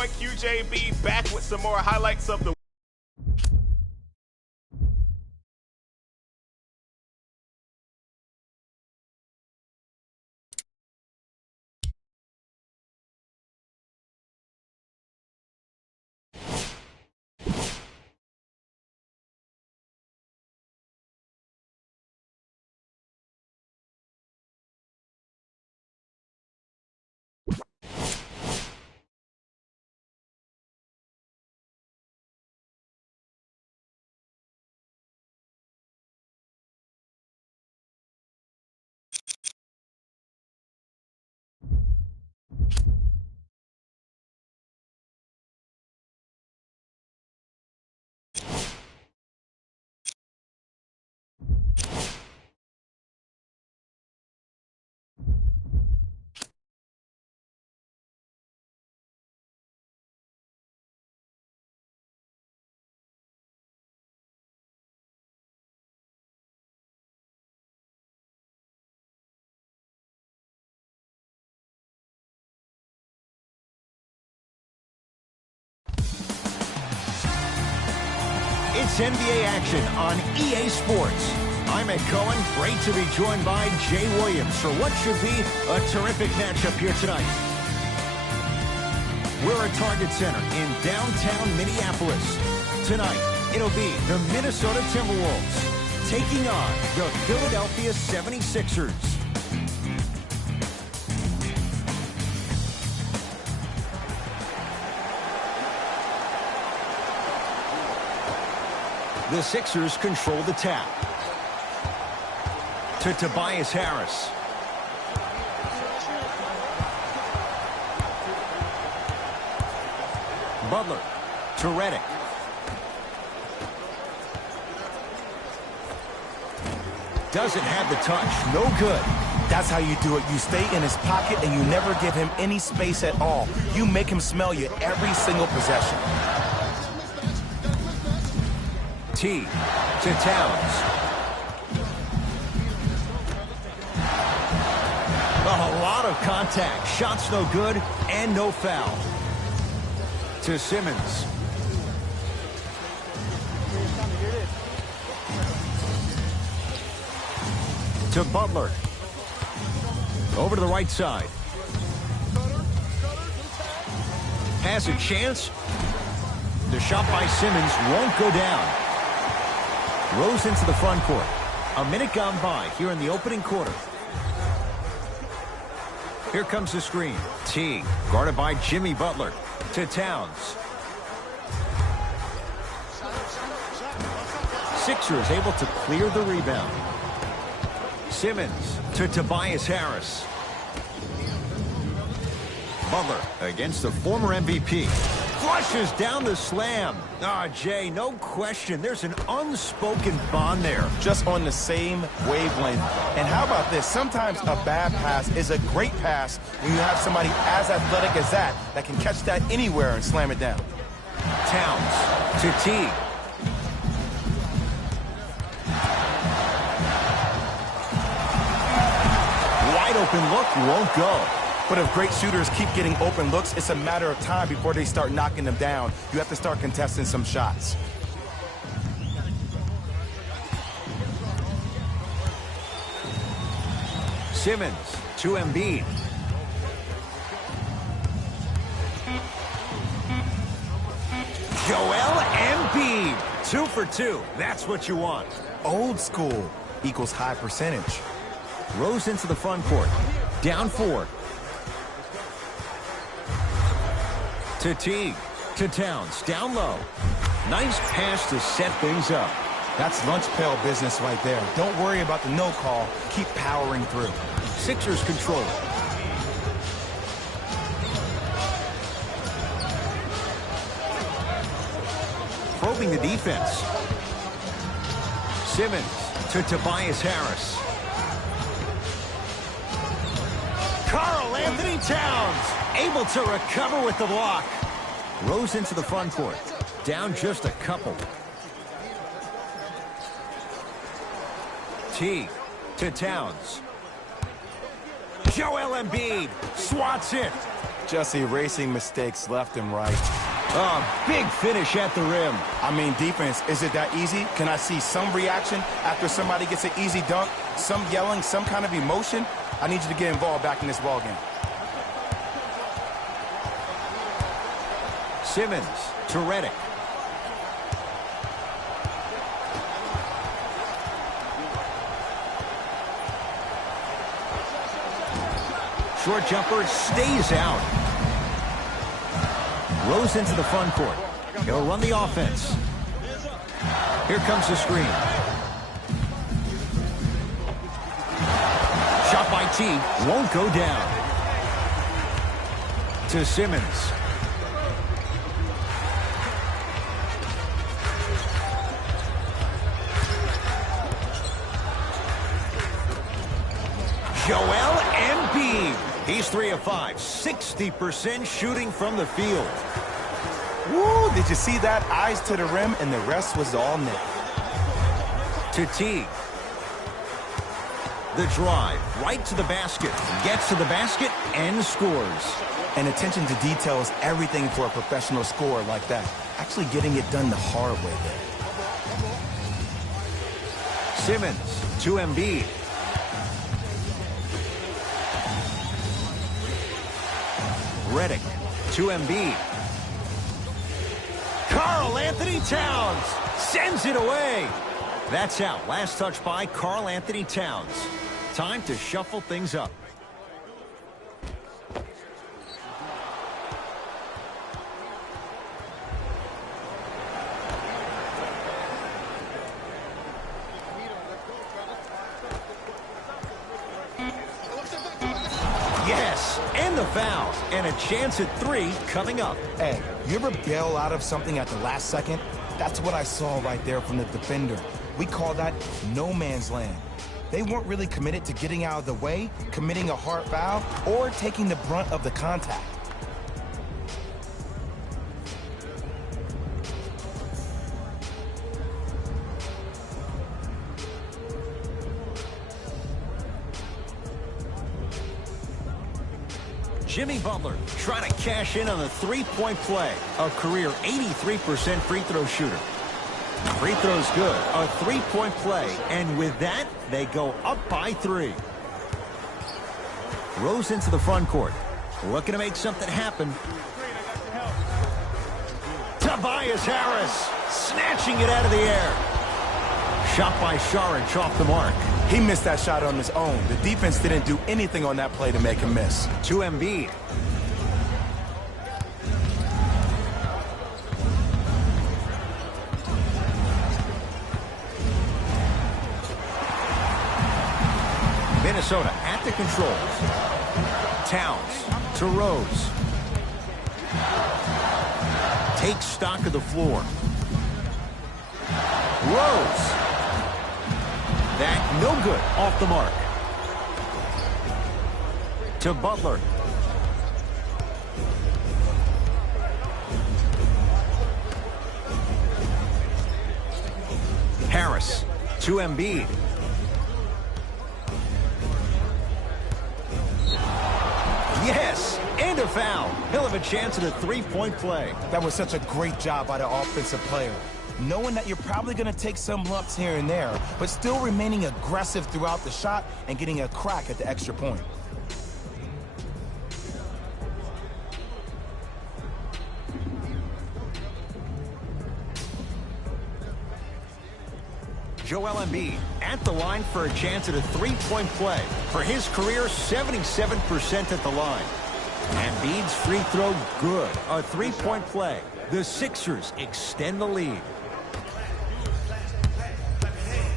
boy QJB back with some more highlights of the It's NBA action on EA Sports. I'm Ed Cohen. Great to be joined by Jay Williams for what should be a terrific matchup here tonight. We're at Target Center in downtown Minneapolis. Tonight, it'll be the Minnesota Timberwolves taking on the Philadelphia 76ers. The Sixers control the tap. To Tobias Harris. Butler to Redick. Doesn't have the touch. No good. That's how you do it. You stay in his pocket and you never give him any space at all. You make him smell you every single possession. T to Towns. A lot of contact. Shots no good and no foul. To Simmons. To Butler. Over to the right side. Has a chance. The shot by Simmons won't go down. Rose into the front court. A minute gone by here in the opening quarter. Here comes the screen. T, guarded by Jimmy Butler. To Towns. Sixers able to clear the rebound. Simmons to Tobias Harris. Butler against the former MVP. Flushes down the slam. Jay, no question. There's an unspoken bond there. Just on the same wavelength. And how about this? Sometimes a bad pass is a great pass when you have somebody as athletic as that can catch that anywhere and slam it down. Towns to Teague. Wide open look, won't go. But if great shooters keep getting open looks, it's a matter of time before they start knocking them down. You have to start contesting some shots. Simmons to Embiid. Joel Embiid. 2 for 2. That's what you want. Old school equals high percentage. Rose into the front court. Down 4. To Teague. To Towns. Down low. Nice pass to set things up. That's lunch pail business right there. Don't worry about the no call. Keep powering through. Sixers control it. Probing the defense. Simmons to Tobias Harris. Karl Anthony Towns able to recover with the block. Rose into the front court. Down just a couple. T to Towns. Joel Embiid swats it. Just erasing mistakes left and right. Oh, big finish at the rim. I mean, defense, is it that easy? Can I see some reaction after somebody gets an easy dunk? Some yelling, some kind of emotion? I need you to get involved back in this ballgame. Simmons to Redick. Short jumper stays out. Rose into the front court. He'll run the offense. Here comes the screen. Shot by T. Won't go down. To Simmons. Joel Embiid. He's 3 of 5, 60% shooting from the field. Woo, did you see that? Eyes to the rim, and the rest was all net. To Teague. The drive, right to the basket. Gets to the basket and scores. And attention to detail is everything for a professional scorer like that. Actually getting it done the hard way there. Simmons to Embiid. Redick to Embiid. Karl Anthony Towns sends it away. That's out. Last touch by Karl Anthony Towns. Time to shuffle things up. Yes, and the foul. And a chance at 3 coming up. Hey, you ever bail out of something at the last second? That's what I saw right there from the defender. We call that no man's land. They weren't really committed to getting out of the way, committing a hard foul, or taking the brunt of the contact. Jimmy Butler trying to cash in on the three-point play. A career 83% free throw shooter. Free throw's good. A three-point play. And with that, they go up by 3. Rose into the front court. Looking to make something happen. Tobias Harris snatching it out of the air. Shot by Saric off the mark. He missed that shot on his own. The defense didn't do anything on that play to make him miss. To Embiid. Minnesota at the controls. Towns to Rose. Takes stock of the floor. Rose. That no good, off the mark. To Butler. Harris to Embiid. Yes, and a foul. He'll have a chance at a three-point play. That was such a great job by the offensive player. Knowing that you're probably going to take some lumps here and there, but still remaining aggressive throughout the shot and getting a crack at the extra point. Joel Embiid at the line for a chance at a three-point play. For his career, 77% at the line. Embiid's free throw good. A three-point play. The Sixers extend the lead.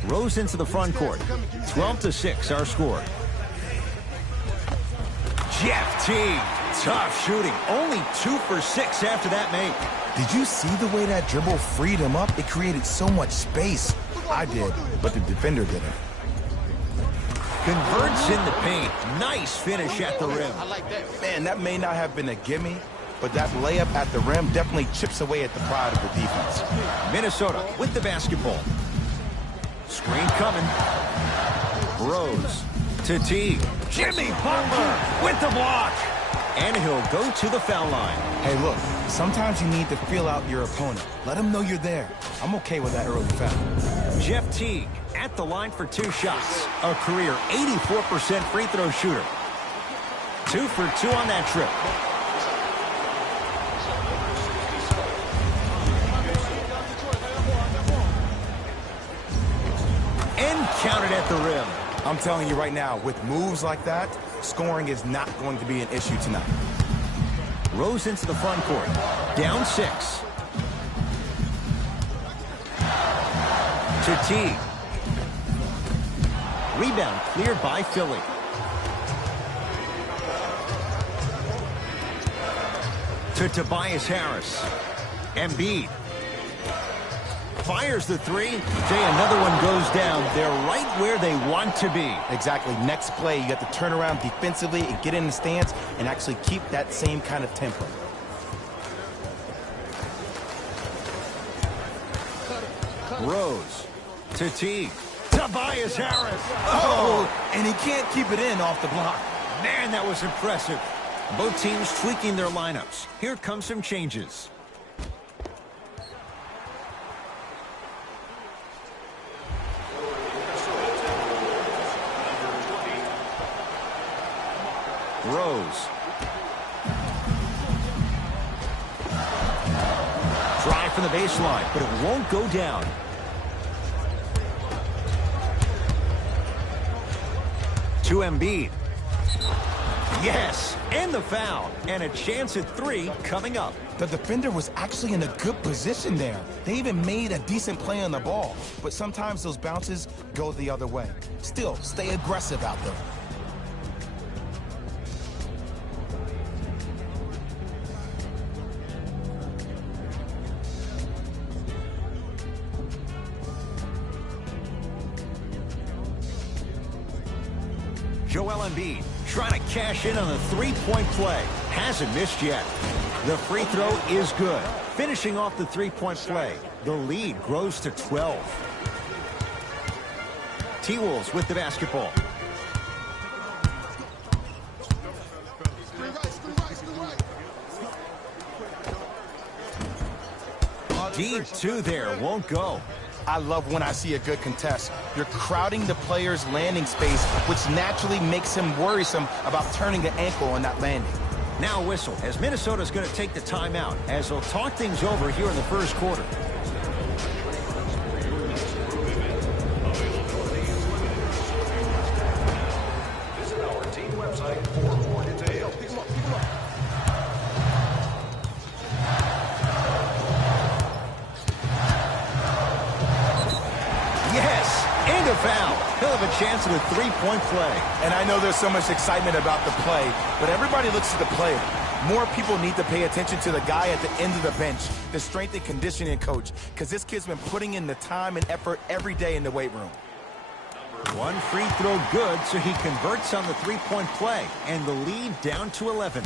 Rose into the front court. 12-6 our score. Jeff Teague. Tough shooting. Only 2 for 6 after that make. Did you see the way that dribble freed him up? It created so much space. I did, but the defender didn't. Converts in the paint. Nice finish at the rim. Man, that may not have been a gimme, but that layup at the rim definitely chips away at the pride of the defense. Minnesota with the basketball. Screen coming. Rose to Teague. Jimmy Butler with the block. And he'll go to the foul line. Hey, look, sometimes you need to feel out your opponent. Let them know you're there. I'm okay with that early foul. Jeff Teague at the line for 2 shots. A career 84% free throw shooter. 2 for 2 on that trip. And counted at the rim. I'm telling you right now, with moves like that, scoring is not going to be an issue tonight. Rose into the front court. Down 6. To Teague. Rebound cleared by Philly. To Tobias Harris. Embiid. Fires the 3. Jay, another one goes down. They're right where they want to be. Exactly. Next play, you have to turn around defensively and get in the stance and actually keep that same kind of tempo. Rose to Teague. Tobias Harris. Oh, and he can't keep it in off the block. Man, that was impressive. Both teams tweaking their lineups. Here come some changes. Rose. Drive from the baseline, but it won't go down. To Embiid. Yes, and the foul. And a chance at 3 coming up. The defender was actually in a good position there. They even made a decent play on the ball. But sometimes those bounces go the other way. Still, stay aggressive out there. Joel Embiid trying to cash in on the 3-point play. Hasn't missed yet. The free throw is good. Finishing off the 3-point play. The lead grows to 12. T-Wolves with the basketball. D2 there, won't go. I love when I see a good contest. You're crowding the player's landing space, which naturally makes him worrisome about turning the ankle on that landing. Now a whistle as Minnesota's going to take the timeout as they'll talk things over here in the first quarter. Visit our team website for more details. Yes, and a foul. He'll have a chance at a 3-point play. And I know there's so much excitement about the play, but everybody looks at the player. More people need to pay attention to the guy at the end of the bench, the strength and conditioning coach, because this kid's been putting in the time and effort every day in the weight room. One free throw good, so he converts on the 3-point play, and the lead down to 11.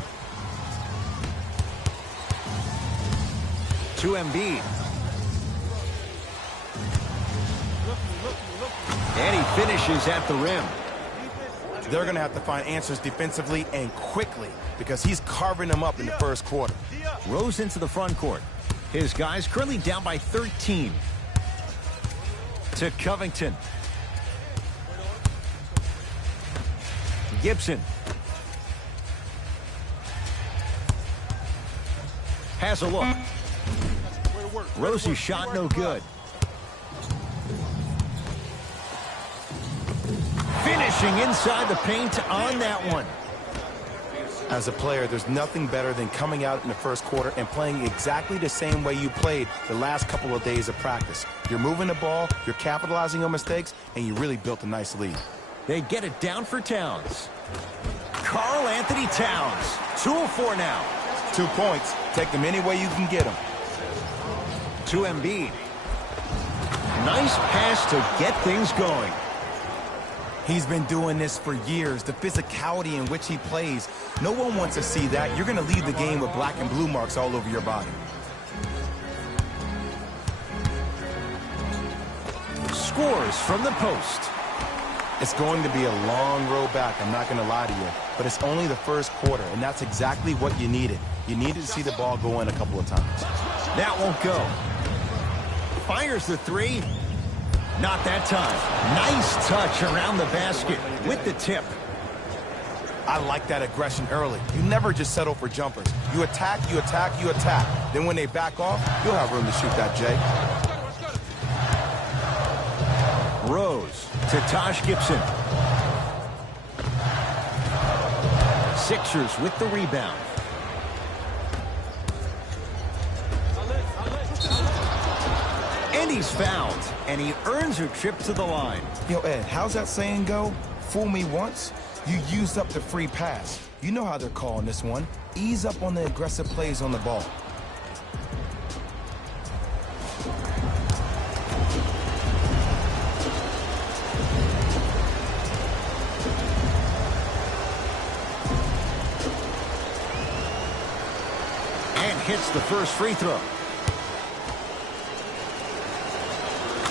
To Embiid. And he finishes at the rim. They're going to have to find answers defensively and quickly because he's carving them up in the first quarter. Rose into the front court. His guys currently down by 13. To Covington. Gibson. Has a look. Rose's shot no good. Finishing inside the paint on that one. As a player, there's nothing better than coming out in the first quarter and playing exactly the same way you played the last couple of days of practice. You're moving the ball, you're capitalizing on mistakes, and you really built a nice lead. They get it down for Towns. Karl Anthony Towns. 2 of 4 now. 2 points. Take them any way you can get them. To Embiid. Nice pass to get things going. He's been doing this for years. The physicality in which he plays. No one wants to see that. You're going to leave the game with black and blue marks all over your body. Scores from the post. It's going to be a long road back. I'm not going to lie to you. but it's only the first quarter, and that's exactly what you needed. You needed to see the ball go in a couple of times. That won't go. Fires the three. Not that time. Nice touch around the basket with the tip. I like that aggression early. You never just settle for jumpers. You attack, you attack, you attack. Then when they back off, you'll have room to shoot that, Jay. Rose to Taj Gibson. Sixers with the rebound. And he's fouled, and he earns a trip to the line. Yo, Ed, how's that saying go? Fool me once, you used up the free pass. You know how they're calling this one. Ease up on the aggressive plays on the ball. And hits the first free throw.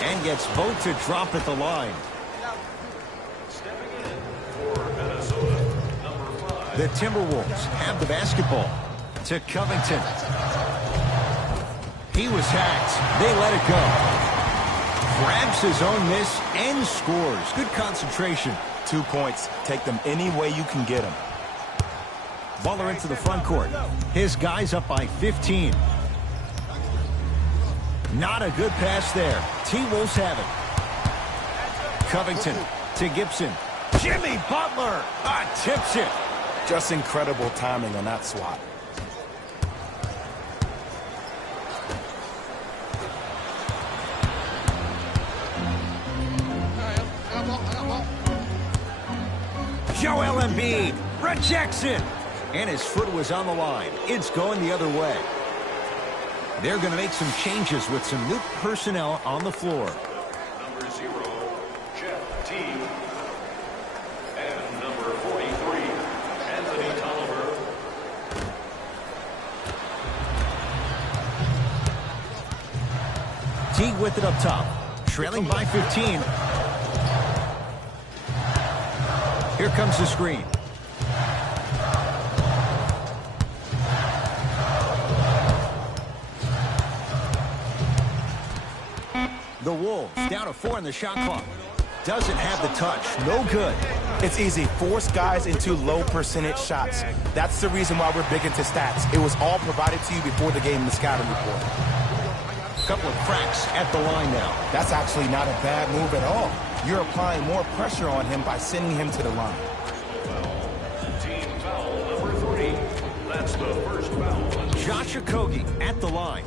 And gets both to drop at the line. Stepping in for Minnesota, number 5. The Timberwolves have the basketball. To Covington. He was hacked. They let it go. Grabs his own miss and scores. Good concentration. 2 points. Take them any way you can get them. Butler into the front court. His guy's up by 15. Not a good pass there. T-Wolves have it. Covington to Gibson. Jimmy Butler tips it. Just incredible timing on that swat. Joel Embiid rejects it. And his foot was on the line. It's going the other way. They're going to make some changes with some new personnel on the floor. Number 0, Jeff Teague. And number 43, Anthony Tolliver. Teague with it up top. Trailing by 15. Here comes the screen. The Wolves down to 4 in the shot clock. Doesn't have the touch. No good. It's easy. Force guys into low percentage shots. That's the reason why we're big into stats. It was all provided to you before the game in the scouting report. Couple of cracks at the line now. That's actually not a bad move at all. You're applying more pressure on him by sending him to the line. Team foul number 3. That's the first foul. Josh Okogie at the line.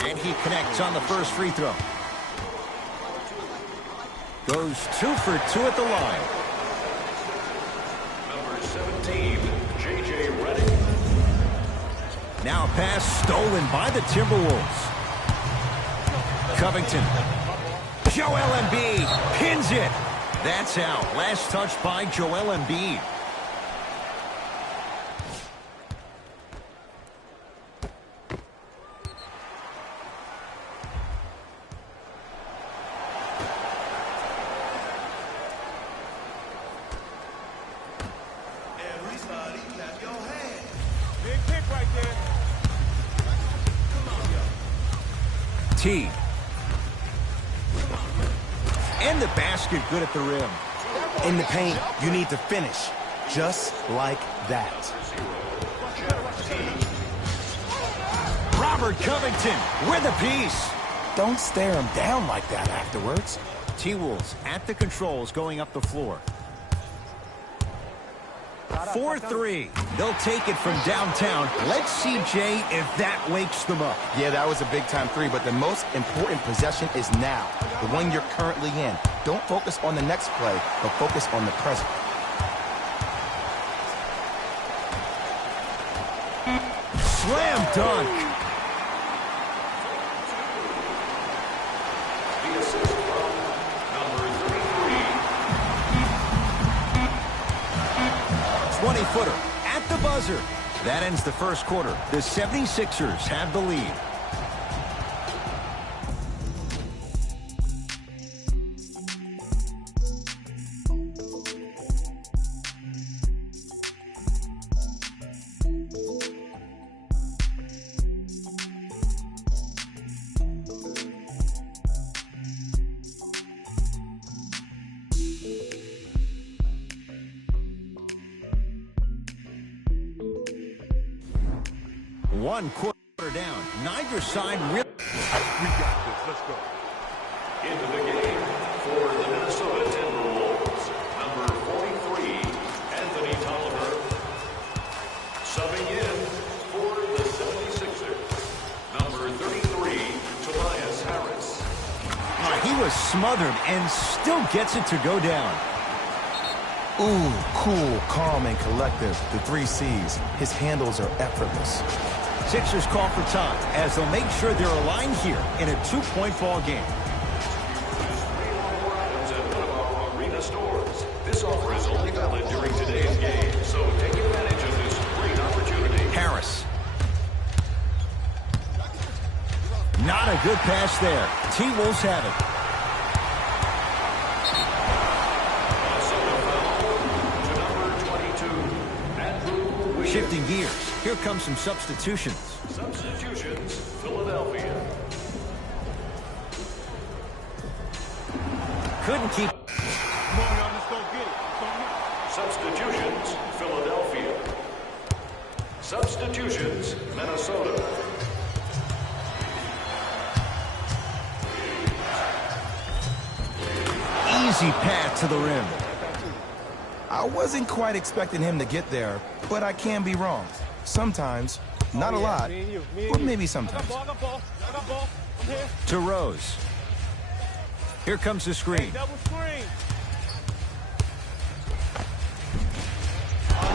And he connects on the first free throw. Goes 2 for 2 at the line. Number 17, J.J. Redick. Now a pass stolen by the Timberwolves. Covington. Joel Embiid pins it. That's out. Last touch by Joel Embiid. Teague. And the basket good at the rim. In the paint, you need to finish. Just like that. Robert Covington with a piece. Don't stare him down like that afterwards. T-Wolves at the controls going up the floor. 4-3. They'll take it from downtown. Let's see, Jay, if that wakes them up. Yeah, that was a big-time three, but the most important possession is now, the one you're currently in. Don't focus on the next play, but focus on the present. Slam dunk. The assist from number 33. 20-footer at the buzzer. That ends the first quarter. The 76ers have the lead. one quarter down. Neither side really. We got this. Let's go. Into the game for the Minnesota Timberwolves, number 43, Anthony Tolliver. Subbing in for the 76ers, number 33, Tobias Harris. He was smothered and still gets it to go down. Ooh, cool, calm, and collective. The 3 C's. His handles are effortless. Sixers call for time as they'll make sure they're aligned here in a 2-point ball game. At one of our arena stores. This offer is only valid during today's game, so take advantage of this great opportunity. Harris. Not a good pass there. T-Wolves have it. Shifting gears. Here comes some substitutions. Substitutions, Philadelphia. Couldn't keep. Come on, y'all. Let's go get it. Let's go get it. Substitutions, Philadelphia. Substitutions, Minnesota. Easy path to the rim. I wasn't quite expecting him to get there, but I can be wrong. Sometimes, not a lot, but maybe sometimes. I got ball. I'm here. To Rose. Here comes the screen. Double screen.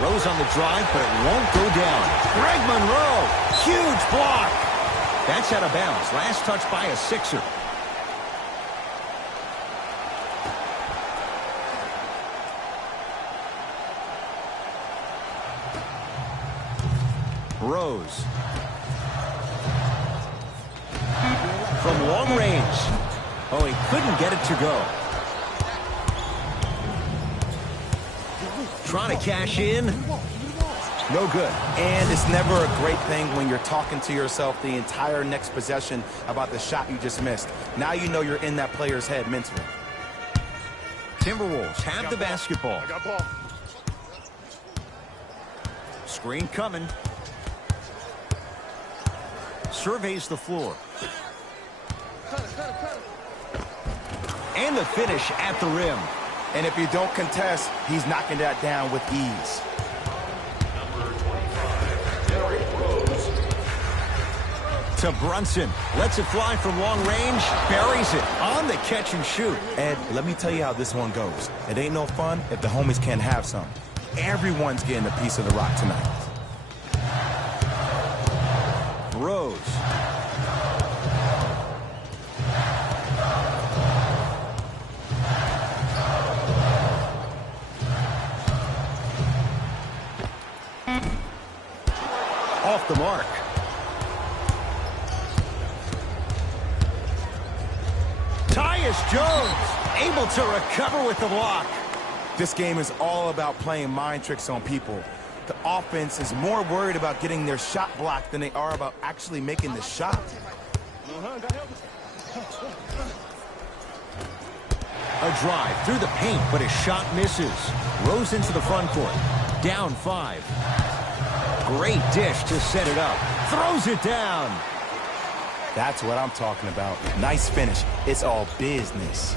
Rose on the drive, but it won't go down. Greg Monroe, huge block. That's out of bounds. Last touch by a Sixer. Rose. From long range. Oh, he couldn't get it to go. Trying to cash in. No good. And it's never a great thing when you're talking to yourself the entire next possession about the shot you just missed. Now you know you're in that player's head mentally. Timberwolves have the basketball. I got ball. Screen coming. Surveys the floor. And the finish at the rim. And if you don't contest, he's knocking that down with ease. Number 25, Derrick Rose. To Brunson. Lets it fly from long range. Buries it on the catch and shoot. Ed, let me tell you how this one goes. It ain't no fun if the homies can't have some. Everyone's getting a piece of the rock tonight. Rose. Off the mark. Tyus Jones able to recover with the block. This game is all about playing mind tricks on people. The offense is more worried about getting their shot blocked than they are about actually making the shot. A drive through the paint, but his shot misses. Rose into the front court. Down 5. Great dish to set it up. Throws it down. That's what I'm talking about. Nice finish. It's all business.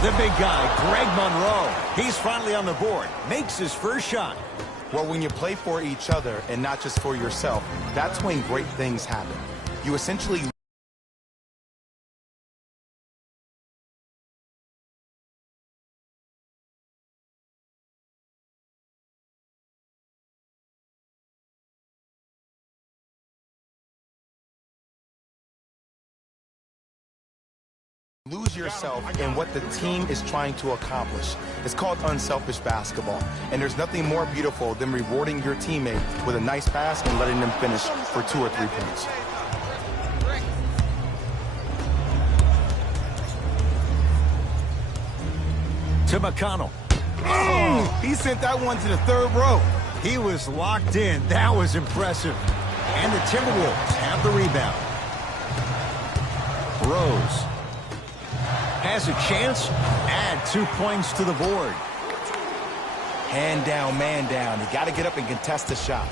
The big guy, Greg Monroe. He's finally on the board. Makes his first shot. Well, when you play for each other and not just for yourself, that's when great things happen. You essentially lose yourself in what the team is trying to accomplish. It's called unselfish basketball. And there's nothing more beautiful than rewarding your teammate with a nice pass and letting them finish for 2 or 3 points. To McConnell. Oh, he sent that one to the 3rd row. He was locked in. That was impressive. And the Timberwolves have the rebound. Rose has a chance. Add 2 points to the board. Hand down, man down. You got to get up and contest the shot.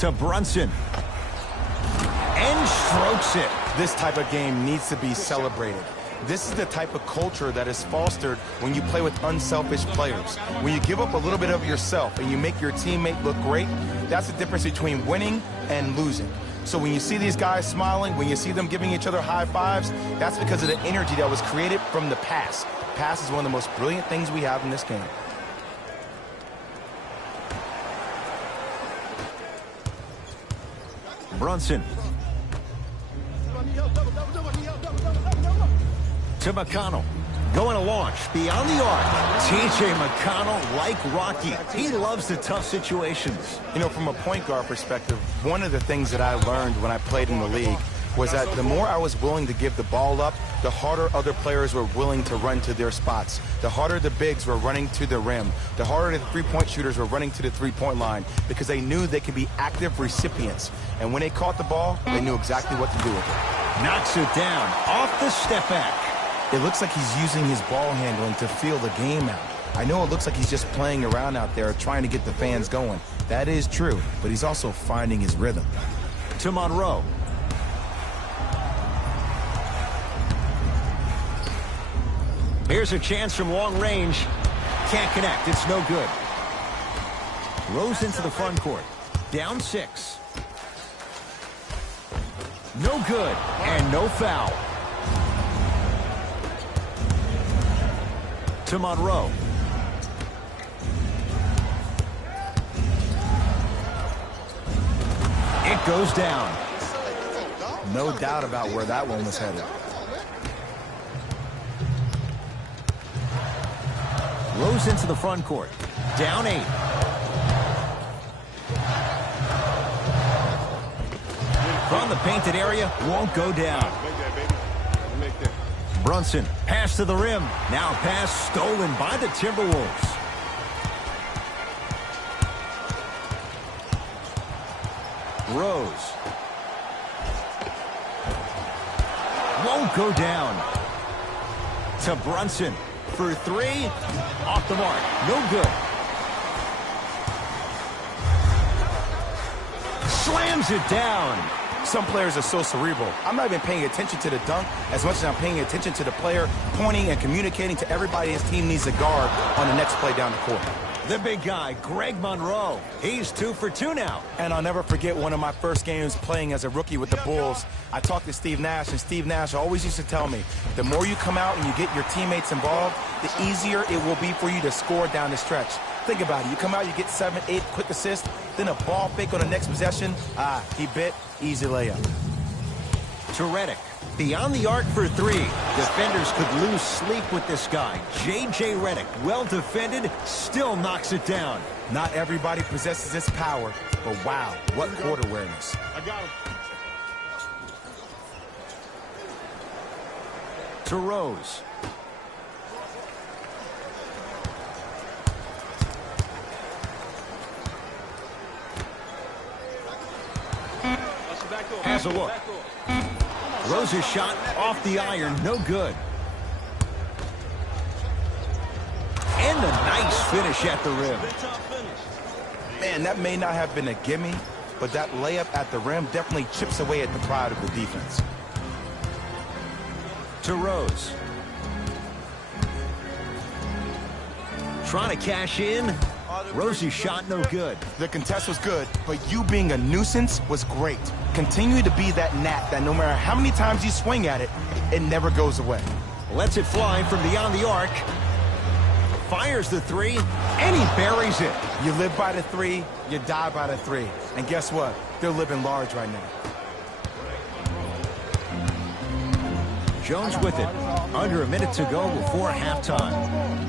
To Brunson. And strokes it. This type of game needs to be celebrated. This is the type of culture that is fostered when you play with unselfish players. When you give up a little bit of yourself and you make your teammate look great, that's the difference between winning and losing. So when you see these guys smiling, when you see them giving each other high fives, that's because of the energy that was created from the pass. Pass is one of the most brilliant things we have in this game. Brunson. To McConnell. Going to launch beyond the arc. T.J. McConnell, like Rocky, he loves the tough situations. You know, from a point guard perspective, one of the things that I learned when I played in the league was that the more I was willing to give the ball up, the harder other players were willing to run to their spots. The harder the bigs were running to the rim. The harder the three-point shooters were running to the three-point line because they knew they could be active recipients. And when they caught the ball, they knew exactly what to do with it. Knocks it down off the step back. It looks like he's using his ball handling to feel the game out. I know it looks like he's just playing around out there trying to get the fans going. That is true, but he's also finding his rhythm. To Monroe. Here's a chance from long range. Can't connect. It's no good. Rose into the front court. Down 6. No good. And no foul. To Monroe. It goes down. No doubt about where that one was headed. Rose into the front court. Down 8. From the painted area, won't go down. Brunson, pass to the rim. Now pass stolen by the Timberwolves. Rose. Won't go down. To Brunson. For 3. Off the mark. No good. Slams it down. Some players are so cerebral. I'm not even paying attention to the dunk as much as I'm paying attention to the player pointing and communicating to everybody his team needs a guard on the next play down the court. The big guy, Greg Monroe. He's 2 for 2 now. And I'll never forget one of my first games playing as a rookie with the Bulls. I talked to Steve Nash, and Steve Nash always used to tell me, the more you come out and you get your teammates involved, the easier it will be for you to score down the stretch. Think about it. You come out, you get 7, 8 quick assists, then a ball fake on the next possession. He bit. Easy layup. To Redick. Beyond the arc for 3. Defenders could lose sleep with this guy. J.J. Redick, well defended, still knocks it down. Not everybody possesses this power, but wow, what court awareness. I got him. To Rose. Has a look. Rose's shot off the iron, no good. And a nice finish at the rim. Man, that may not have been a gimme, but that layup at the rim definitely chips away at the pride of the defense. To Rose. Trying to cash in. Rose's shot no good. The contest was good, but you being a nuisance was great. Continue to be that gnat that no matter how many times you swing at it, it never goes away. Lets it fly from beyond the arc. Fires the 3, and he buries it. You live by the 3, you die by the 3. And guess what? They're living large right now. Jones with it. Under a minute to go before halftime.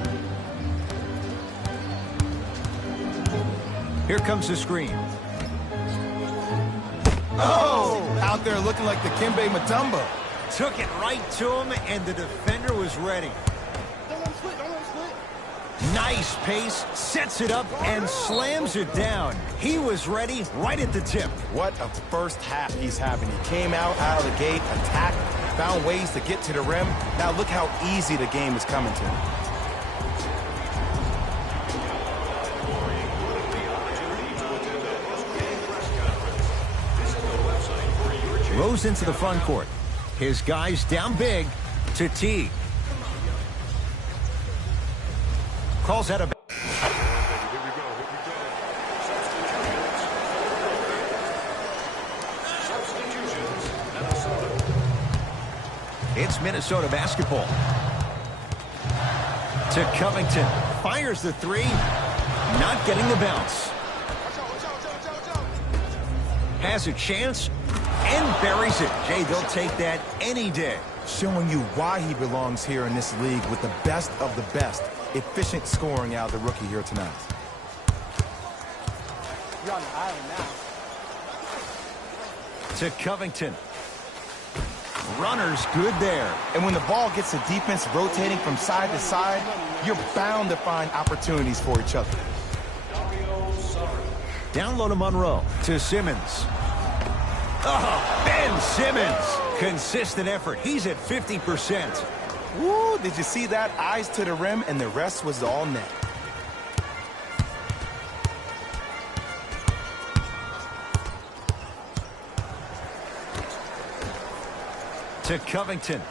Here comes the screen. Oh! Out there looking like the Kimbe Mutombo. Took it right to him, and the defender was ready. Nice pace, sets it up, and slams it down. He was ready right at the tip. What a first half he's having. He came out of the gate, attacked, found ways to get to the rim. Now look how easy the game is coming to him. Rose into the front court. His guys down big to T. Calls out a... It's Minnesota basketball. To Covington. Fires the three. Not getting the bounce. Has a chance and buries it. Jay, they'll take that any day. Showing you why he belongs here in this league with the best of the best. Efficient scoring out of the rookie here tonight. You're on the island now. To Covington. Runner's good there. And when the ball gets the defense rotating from side to side, you're bound to find opportunities for each other. Down low to Monroe. To Simmons. Oh, Ben Simmons. Consistent effort. He's at 50%. Woo, did you see that? Eyes to the rim, and the rest was all net. To Covington.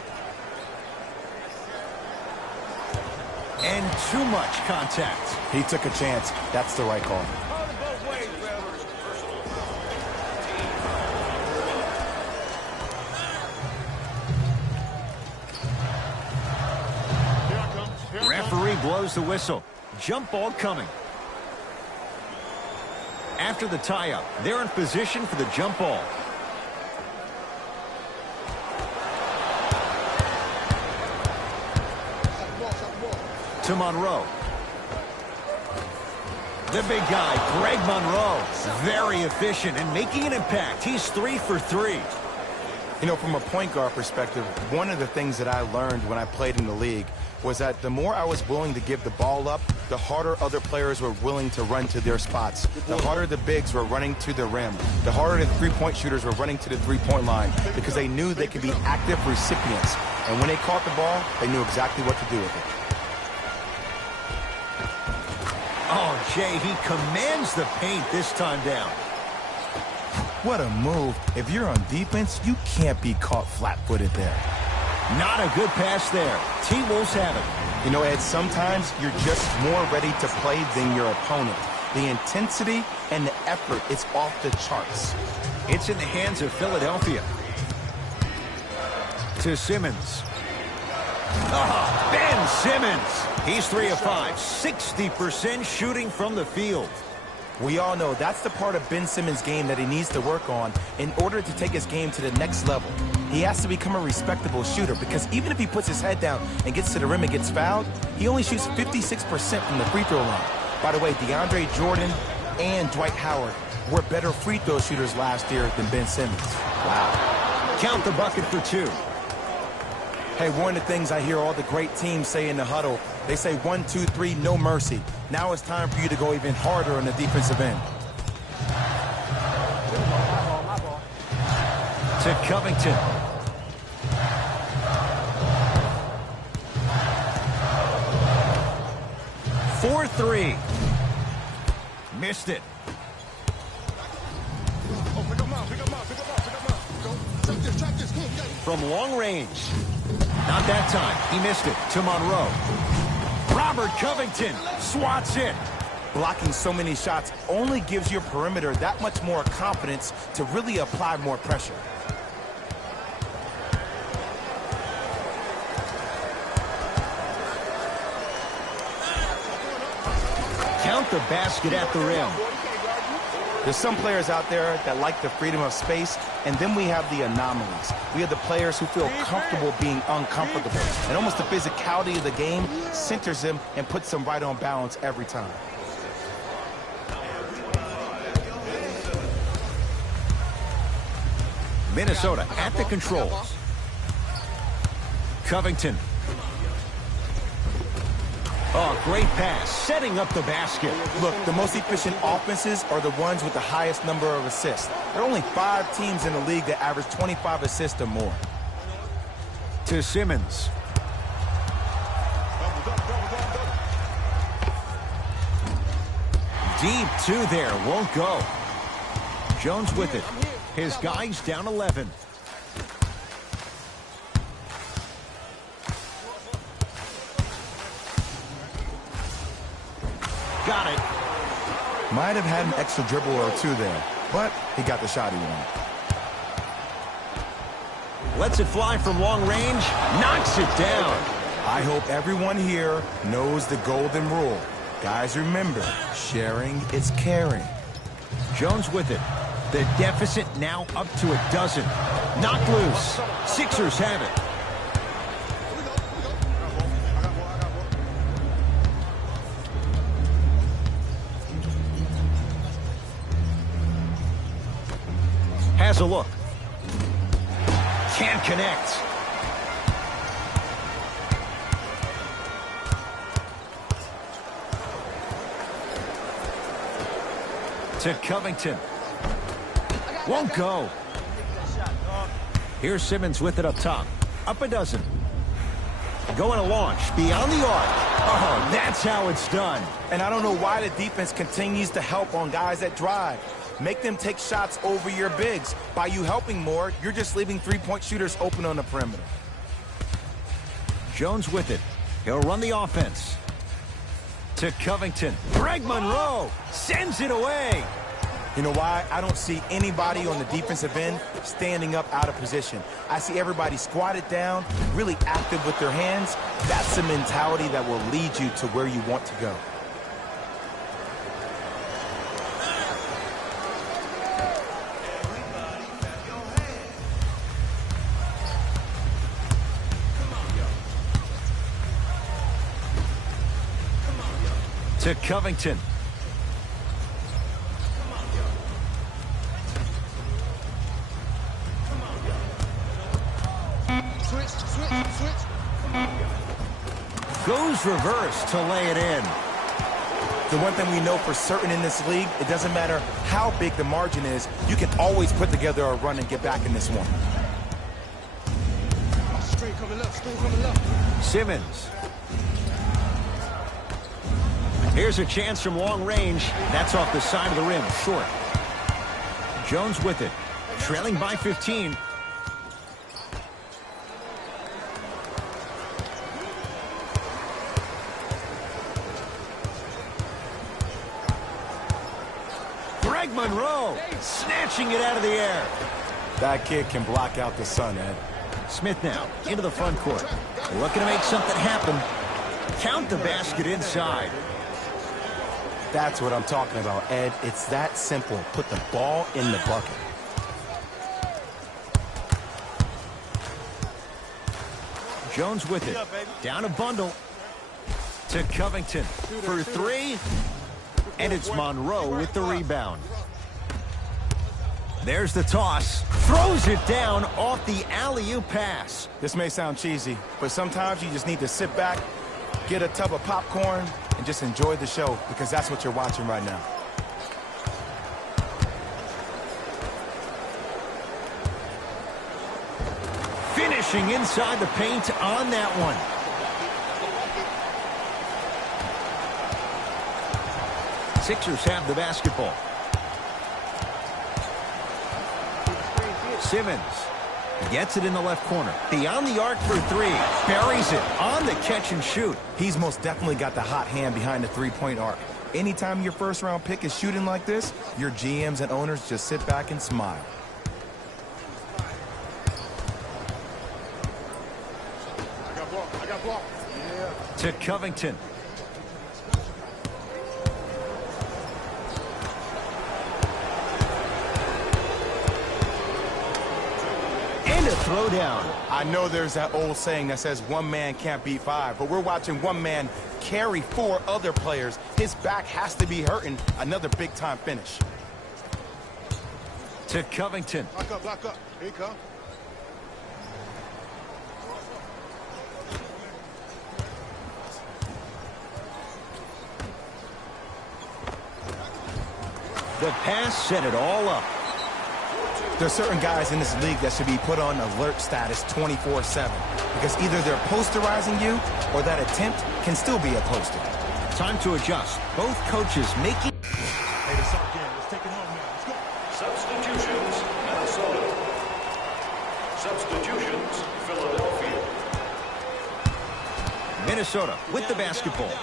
And too much contact. He took a chance. That's the right call. Referee blows the whistle. Jump ball coming. After the tie-up, they're in position for the jump ball. To Monroe. The big guy, Greg Monroe, very efficient and making an impact. He's 3 for 3. You know, from a point guard perspective, one of the things that I learned when I played in the league was that the more I was willing to give the ball up, the harder other players were willing to run to their spots. The harder the bigs were running to the rim. The harder the three-point shooters were running to the three-point line because they knew they could be active recipients. And when they caught the ball, they knew exactly what to do with it. Oh, Jay, he commands the paint this time down. What a move. If you're on defense, you can't be caught flat-footed there. Not a good pass there. T-Wolves have it. You know, Ed, sometimes you're just more ready to play than your opponent. The intensity and the effort, it's off the charts. It's in the hands of Philadelphia. To Simmons. Oh, Ben Simmons. He's 3 of 5. 60% shooting from the field. We all know that's the part of Ben Simmons' game that he needs to work on in order to take his game to the next level. He has to become a respectable shooter because even if he puts his head down and gets to the rim and gets fouled, he only shoots 56% from the free throw line. By the way, DeAndre Jordan and Dwight Howard were better free throw shooters last year than Ben Simmons. Wow. Count the bucket for 2. Hey, one of the things I hear all the great teams say in the huddle, they say 1, 2, 3, no mercy. Now it's time for you to go even harder on the defensive end. To Covington. For 3. Missed it. From long range. Not that time. He missed it. To Monroe. Robert Covington swats it. Blocking so many shots only gives your perimeter that much more confidence to really apply more pressure. Count the basket at the rim. There's some players out there that like the freedom of space, and then we have the anomalies. We have the players who feel comfortable being uncomfortable, and almost the physicality of the game centers them and puts them right on balance every time. Minnesota at the controls. Covington. Oh, great pass, setting up the basket. Look, the most efficient offenses are the ones with the highest number of assists. There are only 5 teams in the league that average 25 assists or more. To Simmons. Deep 2 there, won't go. Jones with it. His guys down 11. got it. Might have had an extra dribble or two there, but he got the shot he wanted. Lets it fly from long range. Knocks it down. I hope everyone here knows the golden rule. Guys, remember, sharing is caring. Jones with it. The deficit now up to a dozen. Knocked loose. Sixers have it. Has a look. Can't connect. To Covington. Won't go. Here's Simmons with it up top. Up a dozen. Going to launch beyond the arc. Oh, that's how it's done. And I don't know why the defense continues to help on guys that drive. Make them take shots over your bigs. By you helping more, you're just leaving three-point shooters open on the perimeter. Jones with it. He'll run the offense. To Covington. Greg Monroe sends it away. You know why? I don't see anybody on the defensive end standing up out of position. I see everybody squatted down, really active with their hands. That's the mentality that will lead you to where you want to go. To Covington. Goes reverse to lay it in. The one thing we know for certain in this league, it doesn't matter how big the margin is, you can always put together a run and get back in this one. Simmons. Here's a chance from long range. That's off the side of the rim, short. Jones with it. Trailing by 15. Greg Monroe snatching it out of the air. That kid can block out the sun, Ed. Smith now into the front court. Looking to make something happen. Count the basket inside. That's what I'm talking about, Ed. It's that simple. Put the ball in the bucket. Jones with it. Down a bundle. To Covington for three. And it's Monroe with the rebound. There's the toss. Throws it down off the alley-oop pass. This may sound cheesy, but sometimes you just need to sit back, get a tub of popcorn, and just enjoy the show, because that's what you're watching right now. Finishing inside the paint on that one. Sixers have the basketball. Simmons gets it in the left corner. Beyond the arc for three. Buries it on the catch and shoot. He's most definitely got the hot hand behind the three-point arc. Anytime your first-round pick is shooting like this, your GMs and owners just sit back and smile. I got blocked. Yeah. To Covington. And a throwdown. I know there's that old saying that says one man can't beat five, but we're watching one man carry four other players. His back has to be hurting. Another big-time finish. To Covington. Block up, block up. Here you come. The pass set it all up. There's certain guys in this league that should be put on alert status 24/7 because either they're posterizing you or that attempt can still be a poster. Time to adjust. Both coaches making... Hey, that's our game. Let's take it home now. Let's go. Substitutions, Minnesota. Substitutions, Philadelphia. Minnesota with the basketball.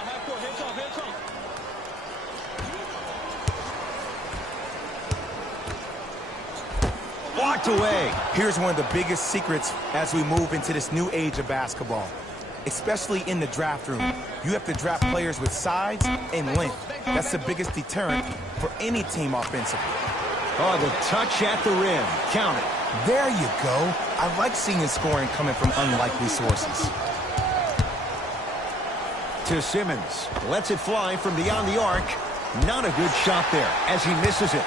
knocked away. Here's one of the biggest secrets as we move into this new age of basketball, especially in the draft room. You have to draft players with size and length. That's the biggest deterrent for any team offensively. Oh, the touch at the rim. Count it. There you go. I like seeing scoring coming from unlikely sources. To Simmons. Lets it fly from beyond the arc. Not a good shot there as he misses it.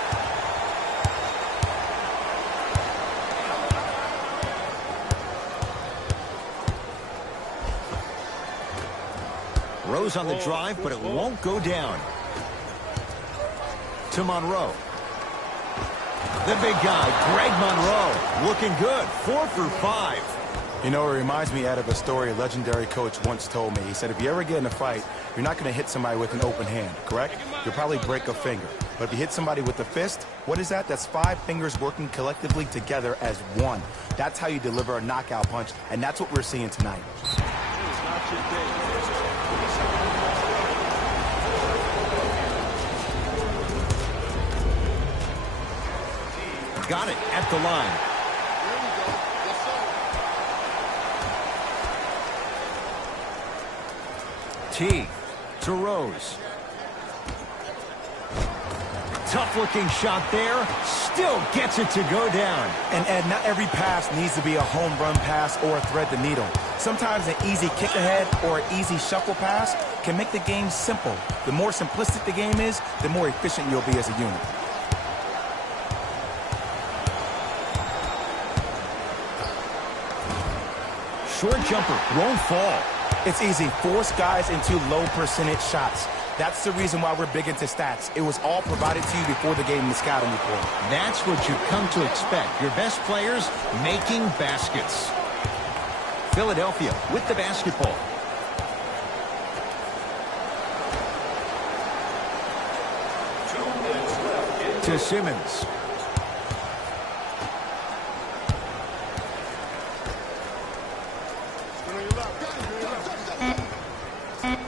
Rose on the drive, but it won't go down. To Monroe. The big guy, Greg Monroe, looking good. 4 for 5. You know, it reminds me, Ed, of a story a legendary coach once told me. He said, if you ever get in a fight, you're not going to hit somebody with an open hand, correct? You'll probably break a finger. But if you hit somebody with a fist, what is that? That's 5 fingers working collectively together as one. That's how you deliver a knockout punch, and that's what we're seeing tonight. Got it at the line. T to Rose. Tough-looking shot there. Still gets it to go down. And, Ed, not every pass needs to be a home run pass or thread the needle. Sometimes an easy kick ahead or an easy shuffle pass can make the game simple. The more simplistic the game is, the more efficient you'll be as a unit. Short jumper won't fall. It's easy. Force guys into low percentage shots. That's the reason why we're big into stats. It was all provided to you before the game in the scouting report. That's what you've come to expect. Your best players making baskets. Philadelphia with the basketball. To Simmons.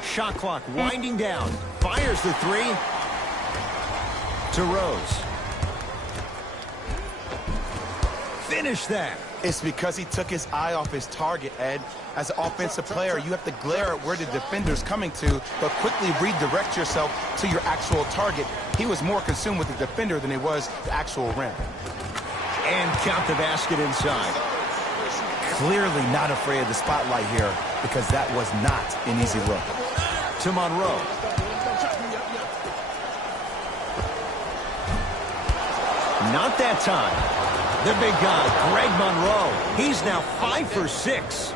Shot clock winding down. Fires the 3. To Rose. Finish that. It's because he took his eye off his target, Ed. As an offensive player, you have to glare at where the defender's coming to, but quickly redirect yourself to your actual target. He was more consumed with the defender than he was the actual rim. And count the basket inside. Clearly not afraid of the spotlight here, because that was not an easy look. To Monroe. Not that time. The big guy, Greg Monroe. He's now 5 for 6.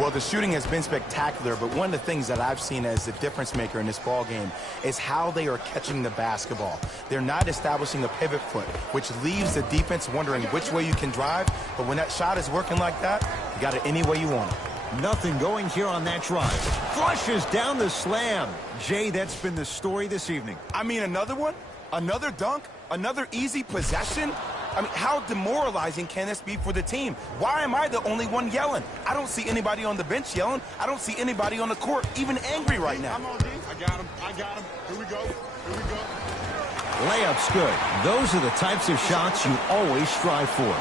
Well, the shooting has been spectacular, but one of the things that I've seen as the difference maker in this ball game is how they are catching the basketball. They're not establishing a pivot foot, which leaves the defense wondering which way you can drive, but when that shot is working like that, you got it any way you want it. Nothing going here on that drive. Flushes down the slam. Jay, that's been the story this evening. I mean, another one? Another dunk? Another easy possession? I mean, how demoralizing can this be for the team? Why am I the only one yelling? I don't see anybody on the bench yelling. I don't see anybody on the court even angry right now. I'm on D. I got him. I got him. Here we go. Here we go. Layup's good. Those are the types of shots you always strive for.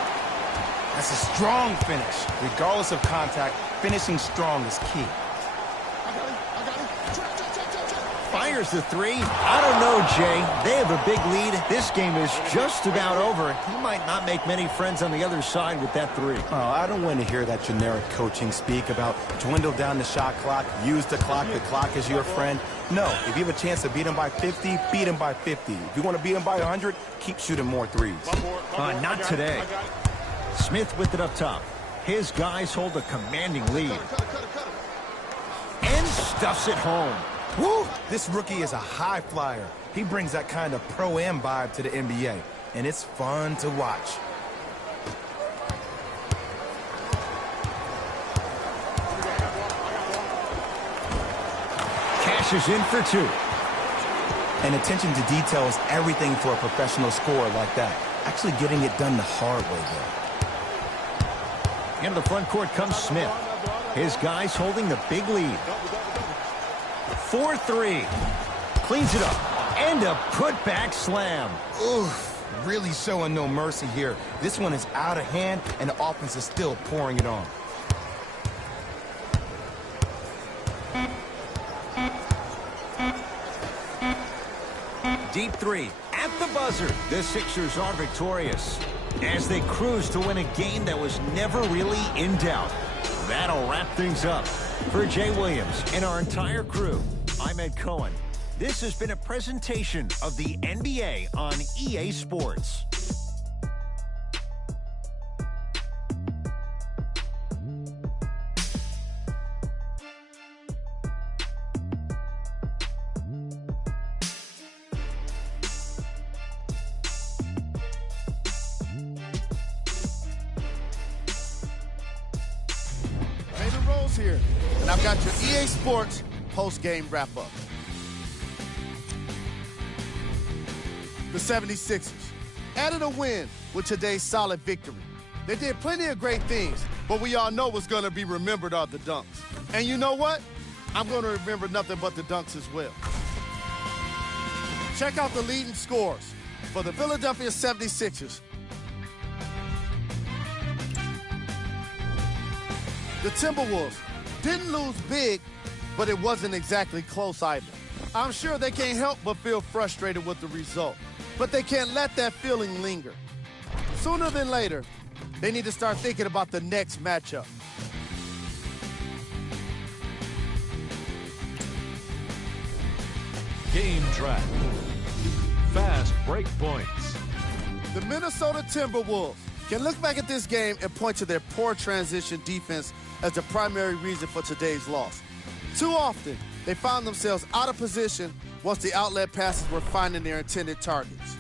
That's a strong finish. Regardless of contact, finishing strong is key. Fires the 3. I don't know, Jay. They have a big lead. This game is just about over. He might not make many friends on the other side with that 3. Oh, I don't want to hear that generic coaching speak about dwindle down the shot clock, use the clock is your friend. No, if you have a chance to beat him by 50, beat him by 50. If you want to beat him by 100, keep shooting more threes. Not today. Smith with it up top. His guys hold a commanding lead. And stuffs it home. Woo! This rookie is a high flyer. He brings that kind of pro-am vibe to the NBA, and it's fun to watch. Cashes in for 2. And attention to detail is everything for a professional scorer like that. Actually getting it done the hard way there. Into the front court comes Smith. His guys holding the big lead. 4-3. Cleans it up. And a putback slam. Oof. really showing no mercy here. This one is out of hand, and the offense is still pouring it on. Deep three at the buzzer. The Sixers are victorious as they cruise to win a game that was never really in doubt. That'll wrap things up. For Jay Williams and our entire crew, I'm Ed Cohen. This has been a presentation of the NBA on EA Sports. Here, and I've got your EA Sports post-game wrap-up. The 76ers added a win with today's solid victory. They did plenty of great things, but we all know what's going to be remembered are the dunks. And you know what? I'm going to remember nothing but the dunks as well. Check out the leading scores for the Philadelphia 76ers. The Timberwolves didn't lose big, but it wasn't exactly close either. I'm sure they can't help but feel frustrated with the result, but they can't let that feeling linger. Sooner than later, they need to start thinking about the next matchup. Game track. Fast break points. The Minnesota Timberwolves can look back at this game and point to their poor transition defense as the primary reason for today's loss. Too often, they found themselves out of position once the outlet passes were finding their intended targets.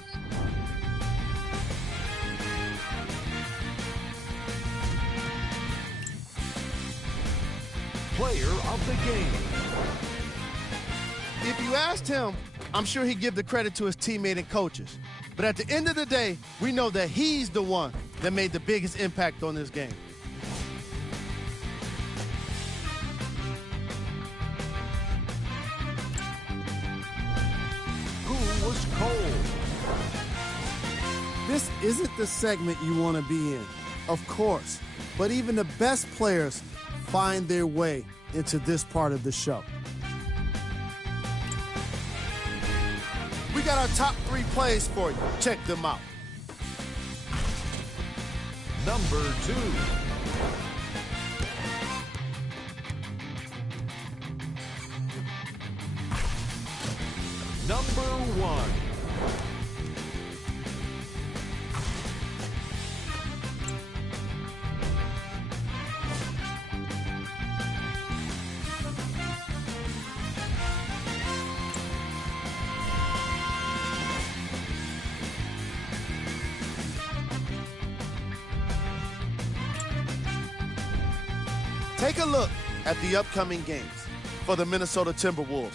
Player of the game. If you asked him, I'm sure he'd give the credit to his teammate and coaches. But at the end of the day, we know that he's the one that made the biggest impact on this game. Who was cold? This isn't the segment you want to be in, of course, but even the best players find their way into this part of the show. We got our top 3 plays for you. Check them out. Number 2. Number 1. Take a look at the upcoming games for the Minnesota Timberwolves.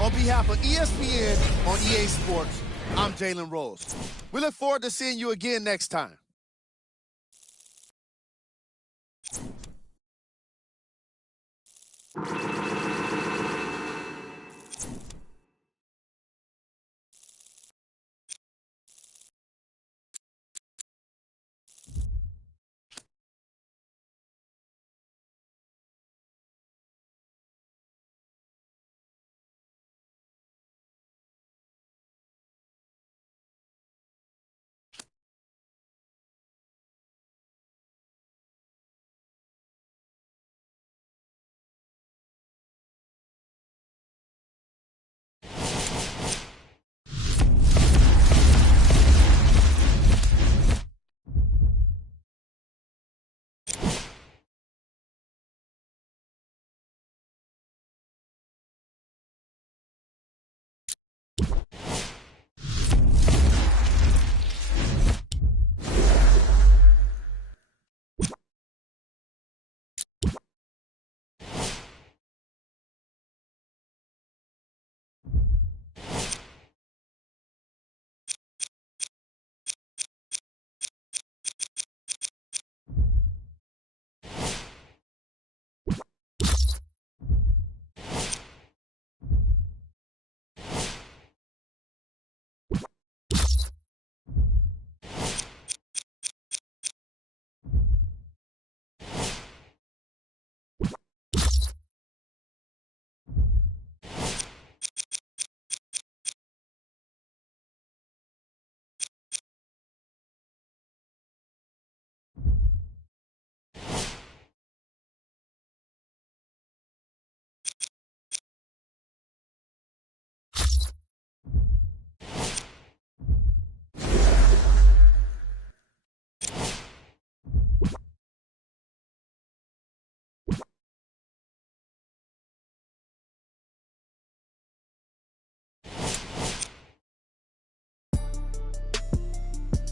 On behalf of ESPN on EA Sports, I'm Jalen Rose. We look forward to seeing you again next time.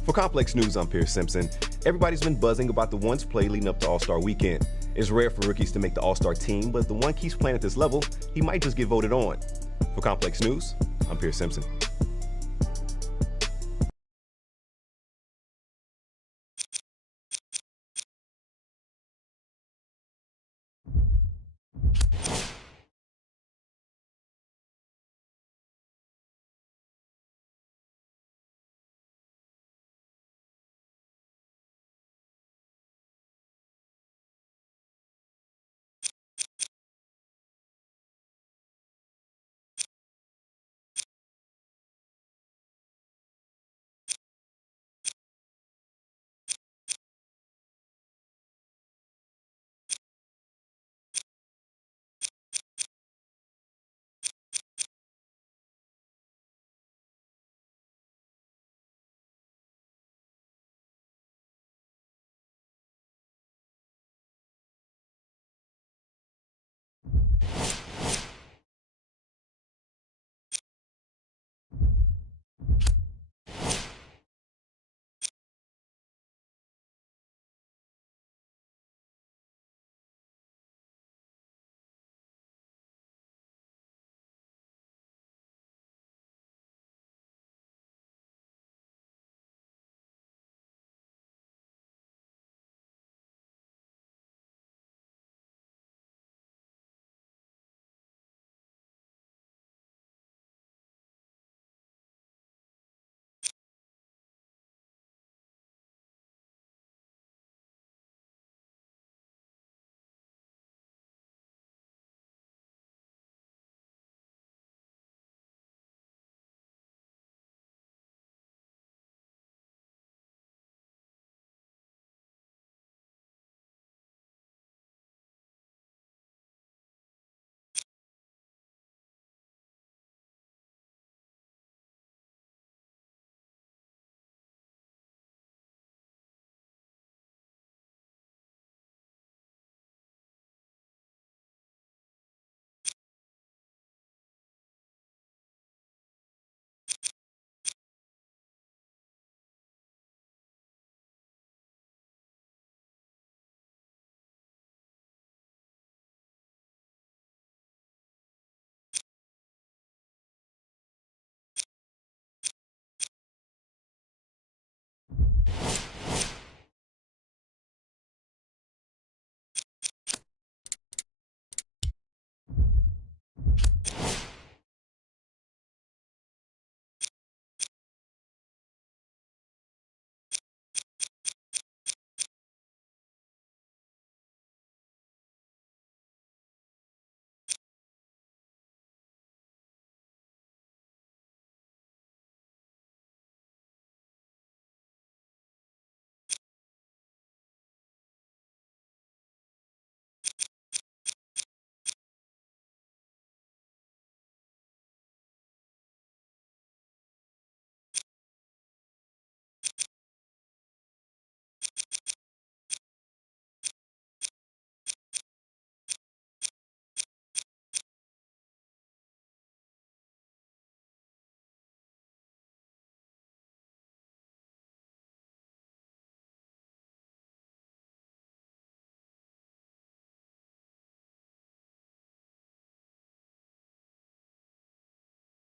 For Complex News, I'm Pierce Simpson. Everybody's been buzzing about the one's play leading up to All-Star Weekend. It's rare for rookies to make the All-Star team, but if the one keeps playing at this level, he might just get voted on. For Complex News, I'm Pierce Simpson.